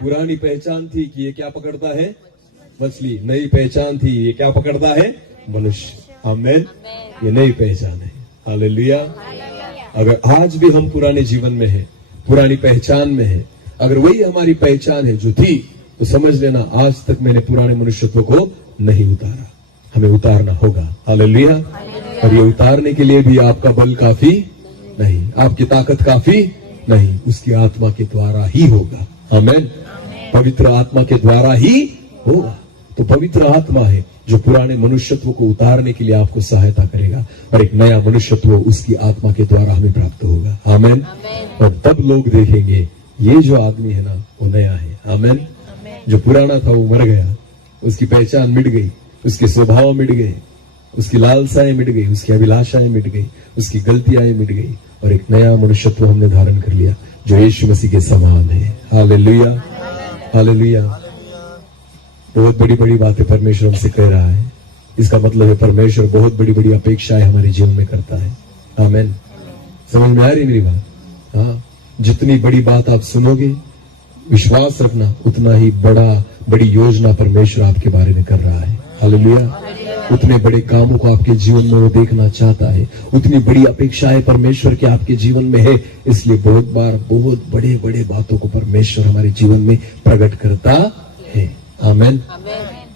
पुरानी पहचान थी कि ये क्या पकड़ता है? मछली। नई पहचान थी, ये क्या पकड़ता है? मनुष्य। आमीन। ये नई पहचान है। हालेलुया। अगर आज भी हम पुराने जीवन में हैं, पुरानी पहचान में हैं, अगर वही हमारी पहचान है जो थी, तो समझ लेना आज तक मैंने पुराने मनुष्यत्व को नहीं उतारा। हमें उतारना होगा। हालेलुया। और ये उतारने के लिए भी आपका बल काफी नहीं, आपकी ताकत काफी नहीं, उसकी आत्मा के द्वारा ही होगा। आमीन। पवित्र आत्मा के द्वारा ही होगा। तो पवित्र आत्मा है जो पुराने मनुष्यत्व को उतारने के लिए आपको सहायता करेगा और एक नया मनुष्यत्व उसकी आत्मा के द्वारा हमें प्राप्त होगा। आमीन। और तब लोग देखेंगे ये जो आदमी है ना वो नया है। आमीन। जो पुराना था वो मर गया, उसकी पहचान मिट गई, उसके स्वभाव मिट गए, उसकी लालसाएं मिट गई, उसकी अभिलाषाएं मिट गई, उसकी गलतियां मिट गई और एक नया मनुष्यत्व हमने धारण कर लिया जो यीशु मसीह के समान है। हालेलुया। हालेलुया। बहुत बड़ी बड़ी बातें परमेश्वर हमसे कह रहा है। इसका मतलब है परमेश्वर बहुत बड़ी बड़ी अपेक्षाएं हमारे जीवन में करता है। आमीन। समझ में आ रही मेरी बात? हाँ, जितनी बड़ी बात आप सुनोगे, विश्वास रखना उतना ही बड़ी योजना परमेश्वर आपके बारे में कर रहा है। हालेलुया। उतने बड़े कामों को आपके जीवन में वो देखना चाहता है, उतनी बड़ी अपेक्षाएं परमेश्वर के आपके जीवन में है। इसलिए बहुत बार बहुत बड़े बड़े बातों को परमेश्वर हमारे जीवन में प्रकट करता है। आमीन।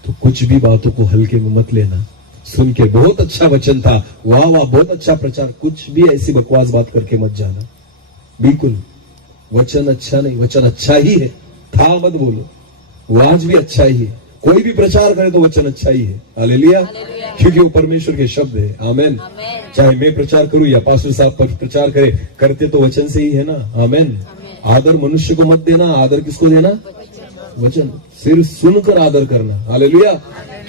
तो कुछ भी बातों को हल्के में मत लेना। सुन के बहुत अच्छा वचन था, वाह वाह बहुत अच्छा प्रचार, कुछ भी ऐसी बकवास बात करके मत जाना। बिल्कुल वचन अच्छा नहीं, वचन अच्छा ही है, था मत बोलो, वो आज भी अच्छा ही है। कोई भी प्रचार करे तो वचन अच्छा ही है। हालेलुया। क्योंकि वो परमेश्वर के शब्द है। आमीन। चाहे मैं प्रचार करूं या पास्टर साहब पर प्रचार करे, करते तो वचन से ही है ना। आमीन। आदर मनुष्य को मत देना, आदर किसको देना? वचन। सिर्फ सुनकर आदर करना। हालेलुया।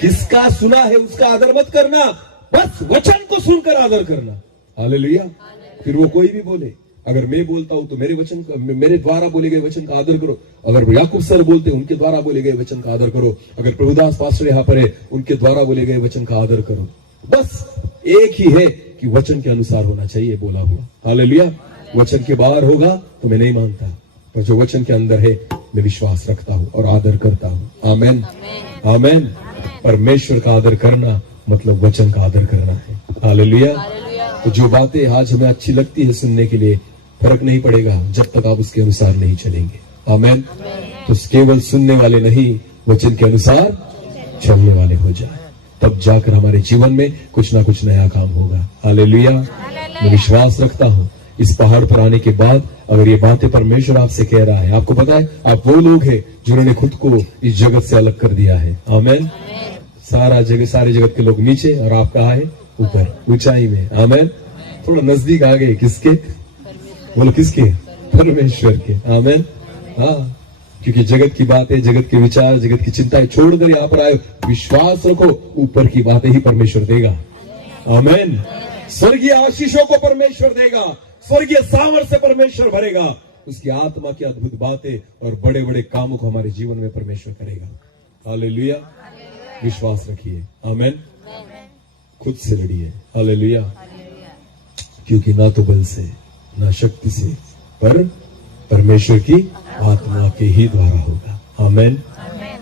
किसका सुना है उसका आदर मत करना, बस वचन को सुनकर आदर करना। हालेलुया। फिर वो कोई भी बोले, अगर मैं बोलता हूं तो मेरे द्वारा बोले गए वचन का आदर करो। अगर याकूब सर बोलते हैं उनके द्वारा बोले गए वचन का आदर करो। अगर प्रभुदास पास्टर यहाँ पर है उनके द्वारा बोले गए वचन का आदर करो। बस एक ही है कि वचन के अनुसार होना चाहिए बोला हुआ। हालेलुया। वचन के बाहर होगा तो मैं नहीं मानता, पर जो वचन के अंदर है मैं विश्वास रखता हूँ और आदर करता हूँ। आमेन, आमेन। परमेश्वर का आदर करना मतलब वचन का आदर करना है। हालेलुया। तो जो बातें आज हमें अच्छी लगती है सुनने के लिए, फर्क नहीं पड़ेगा जब तक आप उसके अनुसार नहीं चलेंगे। आमेन। तो केवल सुनने वाले नहीं, वचन के अनुसार चलने वाले हो जाए, तब जाकर हमारे जीवन में कुछ ना कुछ नया काम होगा। हालेलुया। मैं विश्वास रखता हूँ इस पहाड़ पर आने के बाद अगर ये बातें परमेश्वर आपसे कह रहा है, आपको पता है आप वो लोग हैं जिन्होंने खुद को इस जगत से अलग कर दिया है। आमेन। सारे जगत के लोग नीचे और आप कहाँ है? ऊपर, ऊंचाई में। आमेन। थोड़ा नजदीक आ गए किसके? बोलो किसके? परमेश्वर के। आमेन। हाँ, क्योंकि जगत की बातें, जगत के विचार, जगत की चिंताएं छोड़कर यहाँ पर आए, विश्वास रखो ऊपर की बातें ही परमेश्वर देगा। आमेन। स्वर्गीय आशीषों को परमेश्वर देगा, स्वर्गीय सामर्थ्य से परमेश्वर भरेगा, उसकी आत्मा की अद्भुत बातें और बड़े बड़े कामों को हमारे जीवन में परमेश्वर करेगा। हालेलुया। विश्वास रखिए। आमेन। खुद से लड़िए। हालेलुया। क्योंकि ना तो बल से ना शक्ति से पर परमेश्वर की आत्मा के ही द्वारा होगा। आमेन।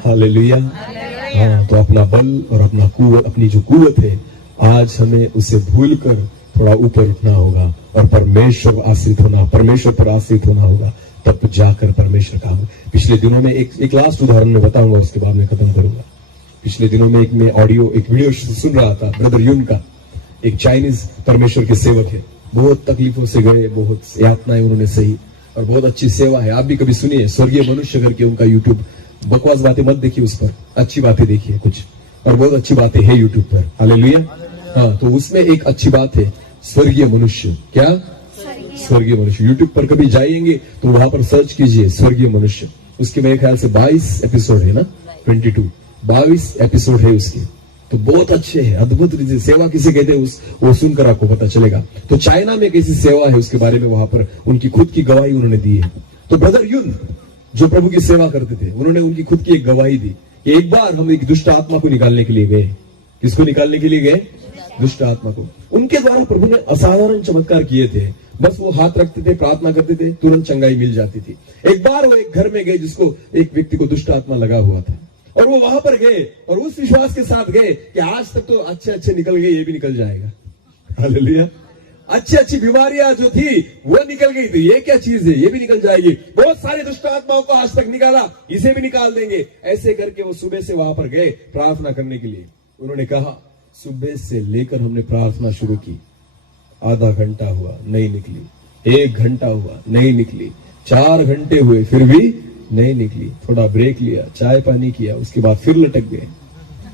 हालेलुया। हाँ, तो अपना बल और अपना कुवत, अपनी जो कुवत है, आज हमें उसे भूलकर थोड़ा ऊपर उठना होगा और परमेश्वर आश्रित होना, परमेश्वर पर आश्रित होना होगा, तब जाकर परमेश्वर का। पिछले दिनों में एक लास्ट उदाहरण में बताऊंगा, उसके बाद मैं खत्म करूंगा। पिछले दिनों में एक वीडियो सुन रहा था, ब्रदर यून का, एक चाइनीज परमेश्वर के सेवक है। बहुत तकलीफों से गए, बहुत यातनाएं उन्होंने सही, और बहुत अच्छी सेवा है। आप भी कभी सुनिए, स्वर्गीय मनुष्य करके उनका यूट्यूब, बकवास बातें मत देखिए उस पर, अच्छी बातें देखिए कुछ, और बहुत अच्छी बातें है यूट्यूब पर। हालेलुया। हाँ, तो उसमें एक अच्छी बात है, स्वर्गीय मनुष्य। क्या? स्वर्गीय मनुष्य। यूट्यूब पर कभी जाएंगे तो वहां पर सर्च कीजिए स्वर्गीय मनुष्य। उसके मेरे ख्याल से 22 एपिसोड है ना, 22 एपिसोड है उसके। तो बहुत अच्छे हैं, अद्भुत रीति सेवा किसे कहते हैं वो सुनकर आपको पता चलेगा। तो चाइना में कैसी सेवा है उसके बारे में वहां पर उनकी खुद की गवाही उन्होंने दी है। तो ब्रदर यून जो प्रभु की सेवा करते थे, उन्होंने उनकी खुद की एक गवाही दी कि एक बार हम एक दुष्ट आत्मा को निकालने के लिए गए। किसको निकालने के लिए गए? दुष्ट आत्मा को। उनके द्वारा प्रभु ने असाधारण चमत्कार किए थे। बस वो हाथ रखते थे, प्रार्थना करते थे, तुरंत चंगाई मिल जाती थी। एक बार वो एक घर में गए जिसको एक व्यक्ति को दुष्ट आत्मा लगा हुआ था, और वो वहां पर गए और उस विश्वास के साथ गए कि आज तक तो अच्छे निकल गए, ये भी निकल जाएगा। हालेलुया। अच्छी बीमारियां जो थी वो निकल गई थी, ये क्या चीज है, ये भी निकल जाएगी। बहुत सारे दुष्ट आत्माओं को आज तक निकाला, इसे भी निकाल देंगे। ऐसे करके वो सुबह से वहां पर गए प्रार्थना करने के लिए। उन्होंने कहा सुबह से लेकर हमने प्रार्थना शुरू की, आधा घंटा हुआ नहीं निकली, 1 घंटा हुआ नहीं निकली, 4 घंटे हुए फिर भी नहीं निकली। थोड़ा ब्रेक लिया, चाय पानी किया, उसके बाद फिर लटक गए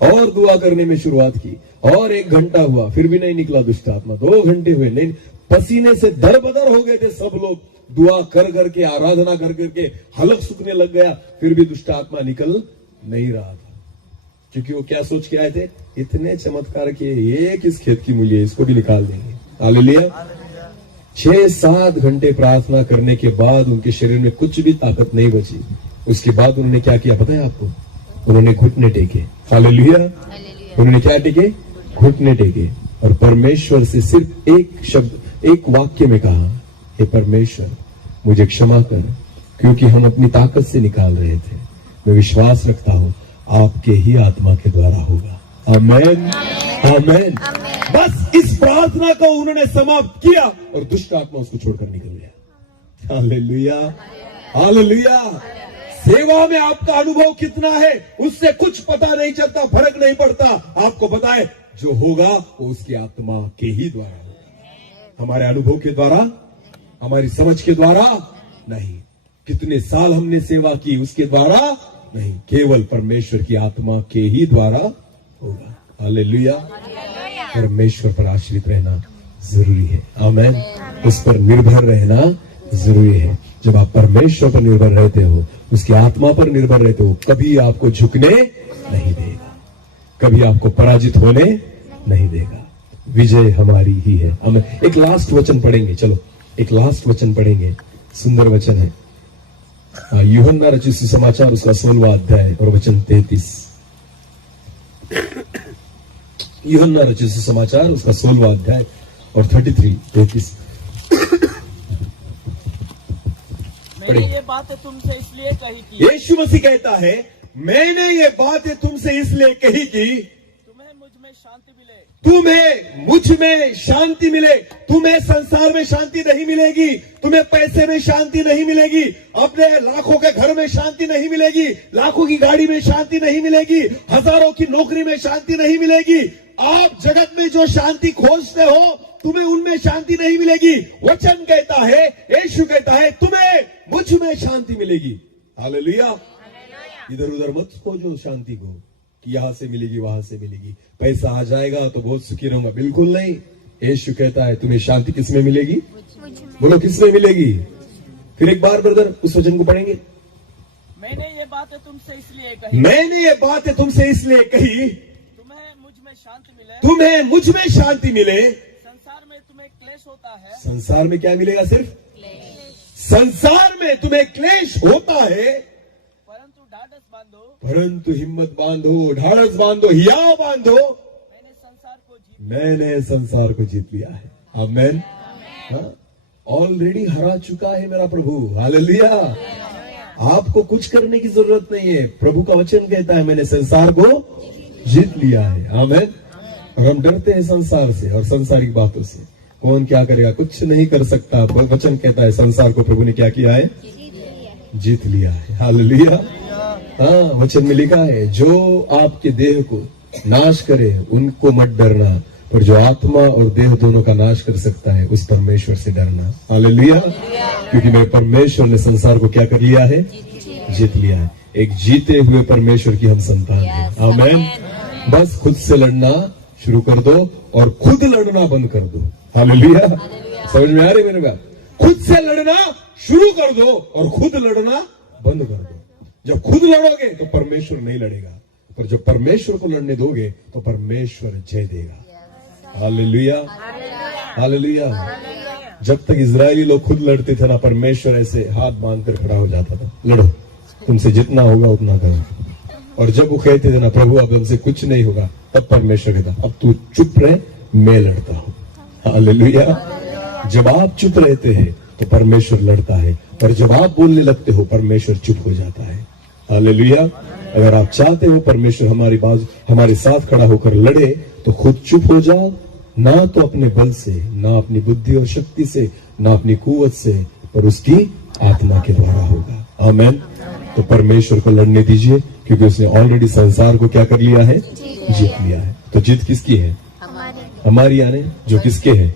और दुआ करने में शुरुआत की, और 1 घंटा हुआ फिर भी नहीं निकला दुष्ट आत्मा। 2 घंटे हुए नहीं, पसीने से दरबदर हो गए थे सब लोग, दुआ कर करके, आराधना कर करके हलक सूखने लग गया, फिर भी दुष्ट आत्मा निकल नहीं रहा था। क्योंकि वो क्या सोच के आए थे, इतने चमत्कार किए, ये किस खेत की मूली है, इसको भी निकाल देंगे। हालेलुया। 6-7 घंटे प्रार्थना करने के बाद उनके शरीर में कुछ भी ताकत नहीं बची। उसके बाद उन्होंने क्या किया पता है आपको? उन्होंने घुटने टेके। हालेलुया। उन्होंने क्या टेके? घुटने टेके, और परमेश्वर से सिर्फ एक शब्द, एक वाक्य में कहा, हे परमेश्वर मुझे क्षमा कर, क्योंकि हम अपनी ताकत से निकाल रहे थे। मैं विश्वास रखता हूं आपके ही आत्मा के द्वारा होगा। आमेन, आमेन। बस इस प्रार्थना को उन्होंने समाप्त किया और दुष्ट आत्मा उसको छोड़कर निकल गया। Hallelujah, hallelujah. सेवा में आपका अनुभव कितना है उससे कुछ पता नहीं चलता, फर्क नहीं पड़ता। आपको पता है जो होगा वो उसकी आत्मा के ही द्वारा होगा, हमारे अनुभव के द्वारा, हमारी समझ के द्वारा नहीं, कितने साल हमने सेवा की उसके द्वारा नहीं, केवल परमेश्वर की आत्मा के ही द्वारा होगा। हालेलुया। परमेश्वर पर आश्रित रहना जरूरी है। आमेन। उस पर निर्भर रहना जरूरी है। जब आप परमेश्वर पर निर्भर रहते हो, उसकी आत्मा पर निर्भर रहते हो, कभी आपको झुकने नहीं देगा, कभी आपको पराजित होने नहीं देगा। विजय हमारी ही है। हम एक लास्ट वचन पढ़ेंगे, चलो एक लास्ट वचन पढ़ेंगे, सुंदर वचन है। यूहन्ना रचित सुसमाचार उसका 16वां अध्याय और वचन 33। यूहन्ना रचित सुसमाचार उसका 16वां अध्याय और 33। मैंने ये बातें तुमसे इसलिए कही कि यीशु मसीह कहता है, मैंने ये बातें तुमसे इसलिए कही कि तुम्हें मुझ में शांति मिले। तुम्हें मुझ में शांति मिले। तुम्हें संसार में शांति नहीं मिलेगी, तुम्हें पैसे में शांति नहीं मिलेगी, अपने लाखों के घर में शांति नहीं मिलेगी, लाखों की गाड़ी में शांति नहीं मिलेगी, हजारों की नौकरी में शांति नहीं मिलेगी। आप जगत में जो शांति खोजते हो, तुम्हें उनमें शांति नहीं मिलेगी। वचन कहता है, यीशु कहता है, तुम्हें मुझ में शांति मिलेगी। हालेलुया। इधर उधर मत खोजो शांति को कि यहां से मिलेगी वहां से मिलेगी, पैसा आ जाएगा तो बहुत सुखी रहूंगा। बिल्कुल नहीं। यीशु कहता है, तुम्हें शांति किसमें मिलेगी? बोलो, किसमें मिलेगी? फिर एक बार ब्रदर उस वचन को पढ़ेंगे। मैंने ये बातें तुमसे इसलिए कही, मैंने ये बातें तुमसे इसलिए कही, तुम्हें मुझ में शांति मिले। तुम्हें मुझ में शांति मिले। संसार में तुम्हें क्लेश होता है, संसार में क्या मिलेगा? सिर्फ संसार में तुम्हें क्लेश होता है, परंतु ढाढ़स बांधो, परंतु हिम्मत बांधो, ढाढ़स बांधो, हियाव बांधो, मैंने संसार को जीत लिया है। आमेन। ऑलरेडी हरा चुका है मेरा प्रभु। हालेलुया। आपको कुछ करने की जरूरत नहीं है। प्रभु का वचन कहता है, मैंने संसार को जीत लिया है। आमेन। और हम डरते हैं संसार से और संसारिक बातों से। कौन क्या करेगा? कुछ नहीं कर सकता। वचन कहता है, संसार को प्रभु ने क्या किया है? जीत लिया है। हालेलुया। हाँ, वचन में लिखा है, जो आपके देह को नाश करे उनको मत डरना, पर जो आत्मा और देह दोनों का नाश कर सकता है उस परमेश्वर से डरना। हालेलुया। क्योंकि मेरे परमेश्वर ने संसार को क्या कर लिया है? जीत लिया है। एक जीते हुए परमेश्वर की हम संतान हैं। आमेन। बस खुद से लड़ना शुरू कर दो और खुद लड़ना बंद कर दो। हालेलुया। समझ में आ रही मेरे बात? खुद से लड़ना शुरू कर दो और खुद लड़ना बंद कर दो। जब खुद लड़ोगे तो परमेश्वर नहीं लड़ेगा, पर जब परमेश्वर को लड़ने दोगे तो परमेश्वर जय देगा। हालेलुया। हालेलुया। जब तक इजरायली लोग खुद लड़ते थे ना, परमेश्वर ऐसे हाथ बांध कर खड़ा हो जाता था, लड़ो, तुमसे जितना होगा उतना करो। और जब वो कहते थे ना, प्रभु अब हमसे कुछ नहीं होगा, तब परमेश्वर कहता, अब तू चुप रहे, मैं लड़ता हूं। हालेलुया। जब आप चुप रहते हैं तो परमेश्वर लड़ता है, और जब आप बोलने लगते हो परमेश्वर चुप हो जाता है। हालेलुया। अगर आप चाहते हो परमेश्वर हमारे साथ खड़ा होकर लड़े, तो खुद चुप हो जाओ। ना तो अपने बल से, ना अपनी बुद्धि और शक्ति से, ना अपनी कुवत से, पर उसकी आत्मा के द्वारा होगा। आमेन। तो परमेश्वर को लड़ने दीजिए, क्योंकि उसने ऑलरेडी संसार को क्या कर लिया है? जीत लिया है। तो जीत किसकी है? हमारी। यानी जो किसके है?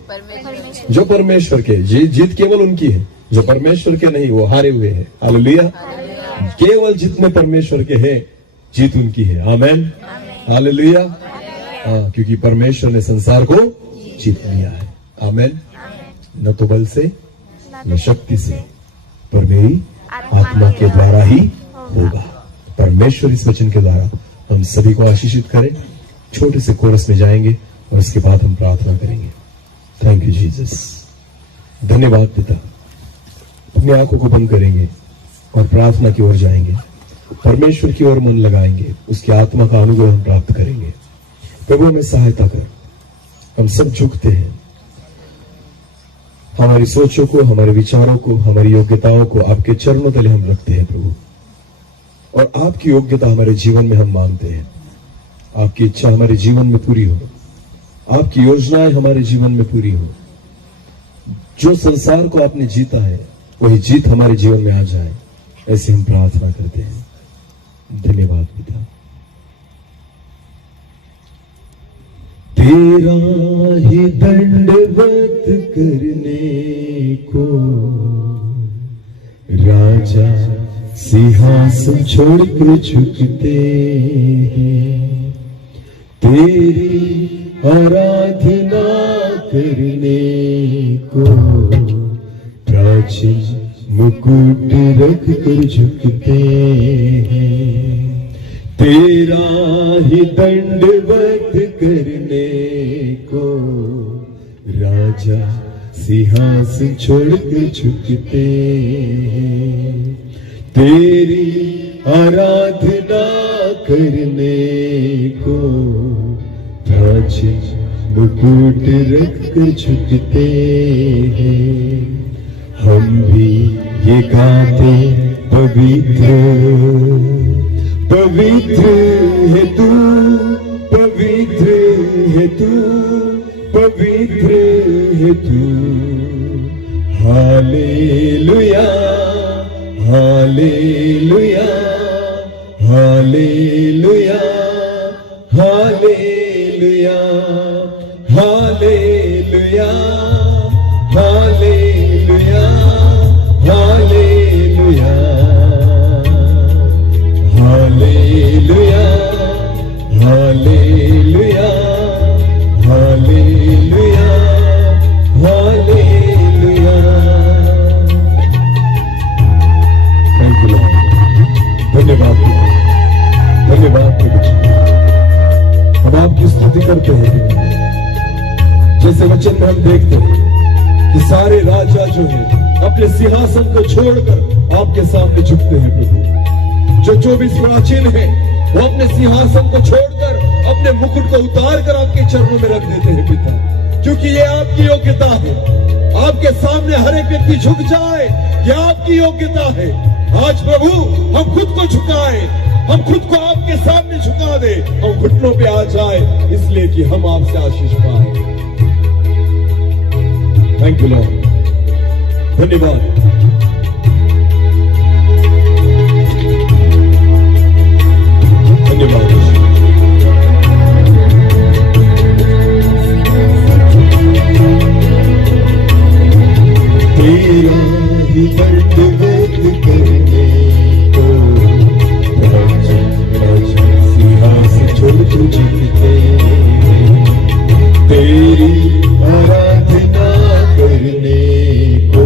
जो परमेश्वर के। जीत केवल उनकी है। जो परमेश्वर के नहीं, वो हारे हुए हैं। हालेलुया। केवल जितने परमेश्वर के हैं, जीत उनकी है। आमेन। हालेलुया। हाँ, क्योंकि परमेश्वर ने संसार को जीत लिया है। आमेन। न तो बल से, न शक्ति से, पर मेरी आत्मा के द्वारा ही होगा। परमेश्वर इस वचन के द्वारा हम सभी को आशीषित करें। छोटे से कोरस में जाएंगे और इसके बाद हम प्रार्थना करेंगे। Thank you Jesus. धन्यवाद पिता। अपनी आंखों को बंद करेंगे और प्रार्थना की ओर जाएंगे। परमेश्वर की ओर मन लगाएंगे, उसकी आत्मा का अनुग्रह हम प्राप्त करेंगे। प्रभु हमें सहायता कर। हम सब झुकते हैं, हमारी सोचों को, हमारे विचारों को, हमारी योग्यताओं को आपके चरणों तले हम रखते हैं प्रभु। और आपकी योग्यता हमारे जीवन में हम मांगते हैं। आपकी इच्छा हमारे जीवन में पूरी हो, आपकी योजनाएं हमारे जीवन में पूरी हो। जो संसार को आपने जीता है, वही जीत हमारे जीवन में आ जाए, ऐसे हम प्रार्थना करते हैं। धन्यवाद पिता। तेरा ही दंडवत करने को राजा सिंहासन छोड़कर झुकते हैं। तेरी आराधना करने को प्राचीन मुकुट रख कर झुकते हैं। तेरा ही दंडवत करने को राजा सिंहासन छोड़कर झुकते हैं। तेरी आराधना करने को प्राचीन मुकुट रख कर झुकते हैं। हम भी ये गाते पवित्र पवित्र है तू, पवित्र है तू, पवित्र है तू। Hallelujah hallelujah hallelujah hallelujah hallelujah hallelujah hallelujah hallelujah hallelujah hallelujah hallelujah. Thank you Lord. धन्यवाद धन्यवाद हम आपकी स्तुति करते हैं। जैसे वचन में हम देखते हैं कि सारे राजा जो है अपने सिंहासन को छोड़कर आपके सामने झुकते हैं प्रभु। जो 24 प्राचीन है वो अपने सिंहासन को छोड़कर अपने मुकुट को उतार कर आपके चरणों में रख देते हैं पिता, क्योंकि ये आपकी योग्यता है। आपके सामने हर एक व्यक्ति झुक जाए, यह आपकी योग्यता है। आज प्रभु हम खुद को झुकाए, हम खुद को आपके सामने झुका दे, हम घुटनों पे आ जाए, इसलिए कि हम आपसे आशीष पाए। Thank you Lord. धन्यवाद। धन्यवाद। तेरा ही दंडवत करने को सिंहासन छोड़ के झुकते, तेरी आराधना करने को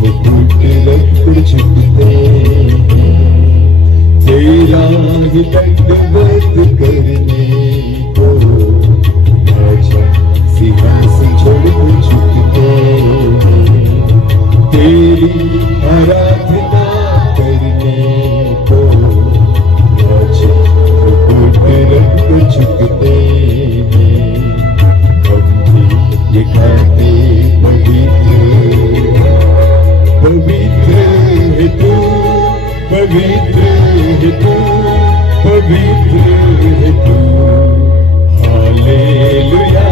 मुकुट रख कर झुकते, तेरा ही दंडवत करने को सिंहासन छोड़ कर झुकते, तेरी आराधना करने को मुकुट रख कर झुकते। ये गाते पवित्र पवित्र है तू, पवित्र है तू, पवित्र है तू। Hallelujah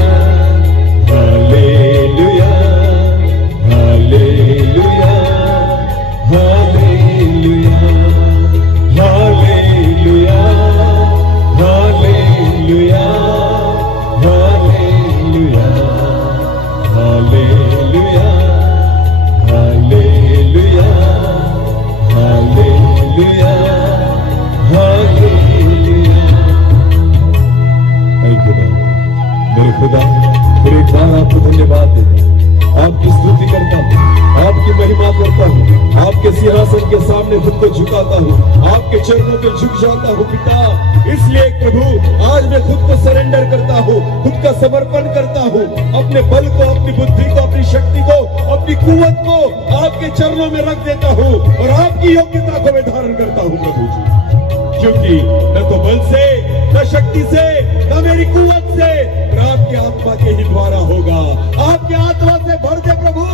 hallelujah hallelujah hallelujah hallelujah hallelujah hallelujah hallelujah hallelujah hallelujah hallelujah. Thank you Lord. मेरे खुदा फिर एक बार आपको धन्यवाद देता हूं, आपकी स्तुति करता हूं, आपकी महिमा करता हूं, आपके सिंहासन के सामने खुद को झुकाता हूं, आपके चरणों पे झुक जाता हूं पिता। इसलिए प्रभु आज मैं खुद को सरेंडर करता हूं, खुद का समर्पण करता हूं, अपने बल को, अपनी बुद्धि को, अपनी शक्ति को, अपनी कुवत को आपके चरणों में रख देता हूं और आपकी योग्यता को मैं धारण करता हूं प्रभु जी। क्योंकि न तो बल से, न शक्ति से, न मेरी कुवत से, पर आपके आत्मा के ही द्वारा होगा। आपके आत्मा से भर दे प्रभु,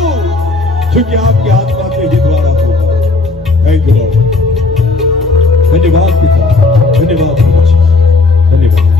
क्योंकि आपके आत्मा के ही द्वारा होगा। Thank you Lord. धन्यवाद पिता, धन्यवाद प्रभु जी, धन्यवाद।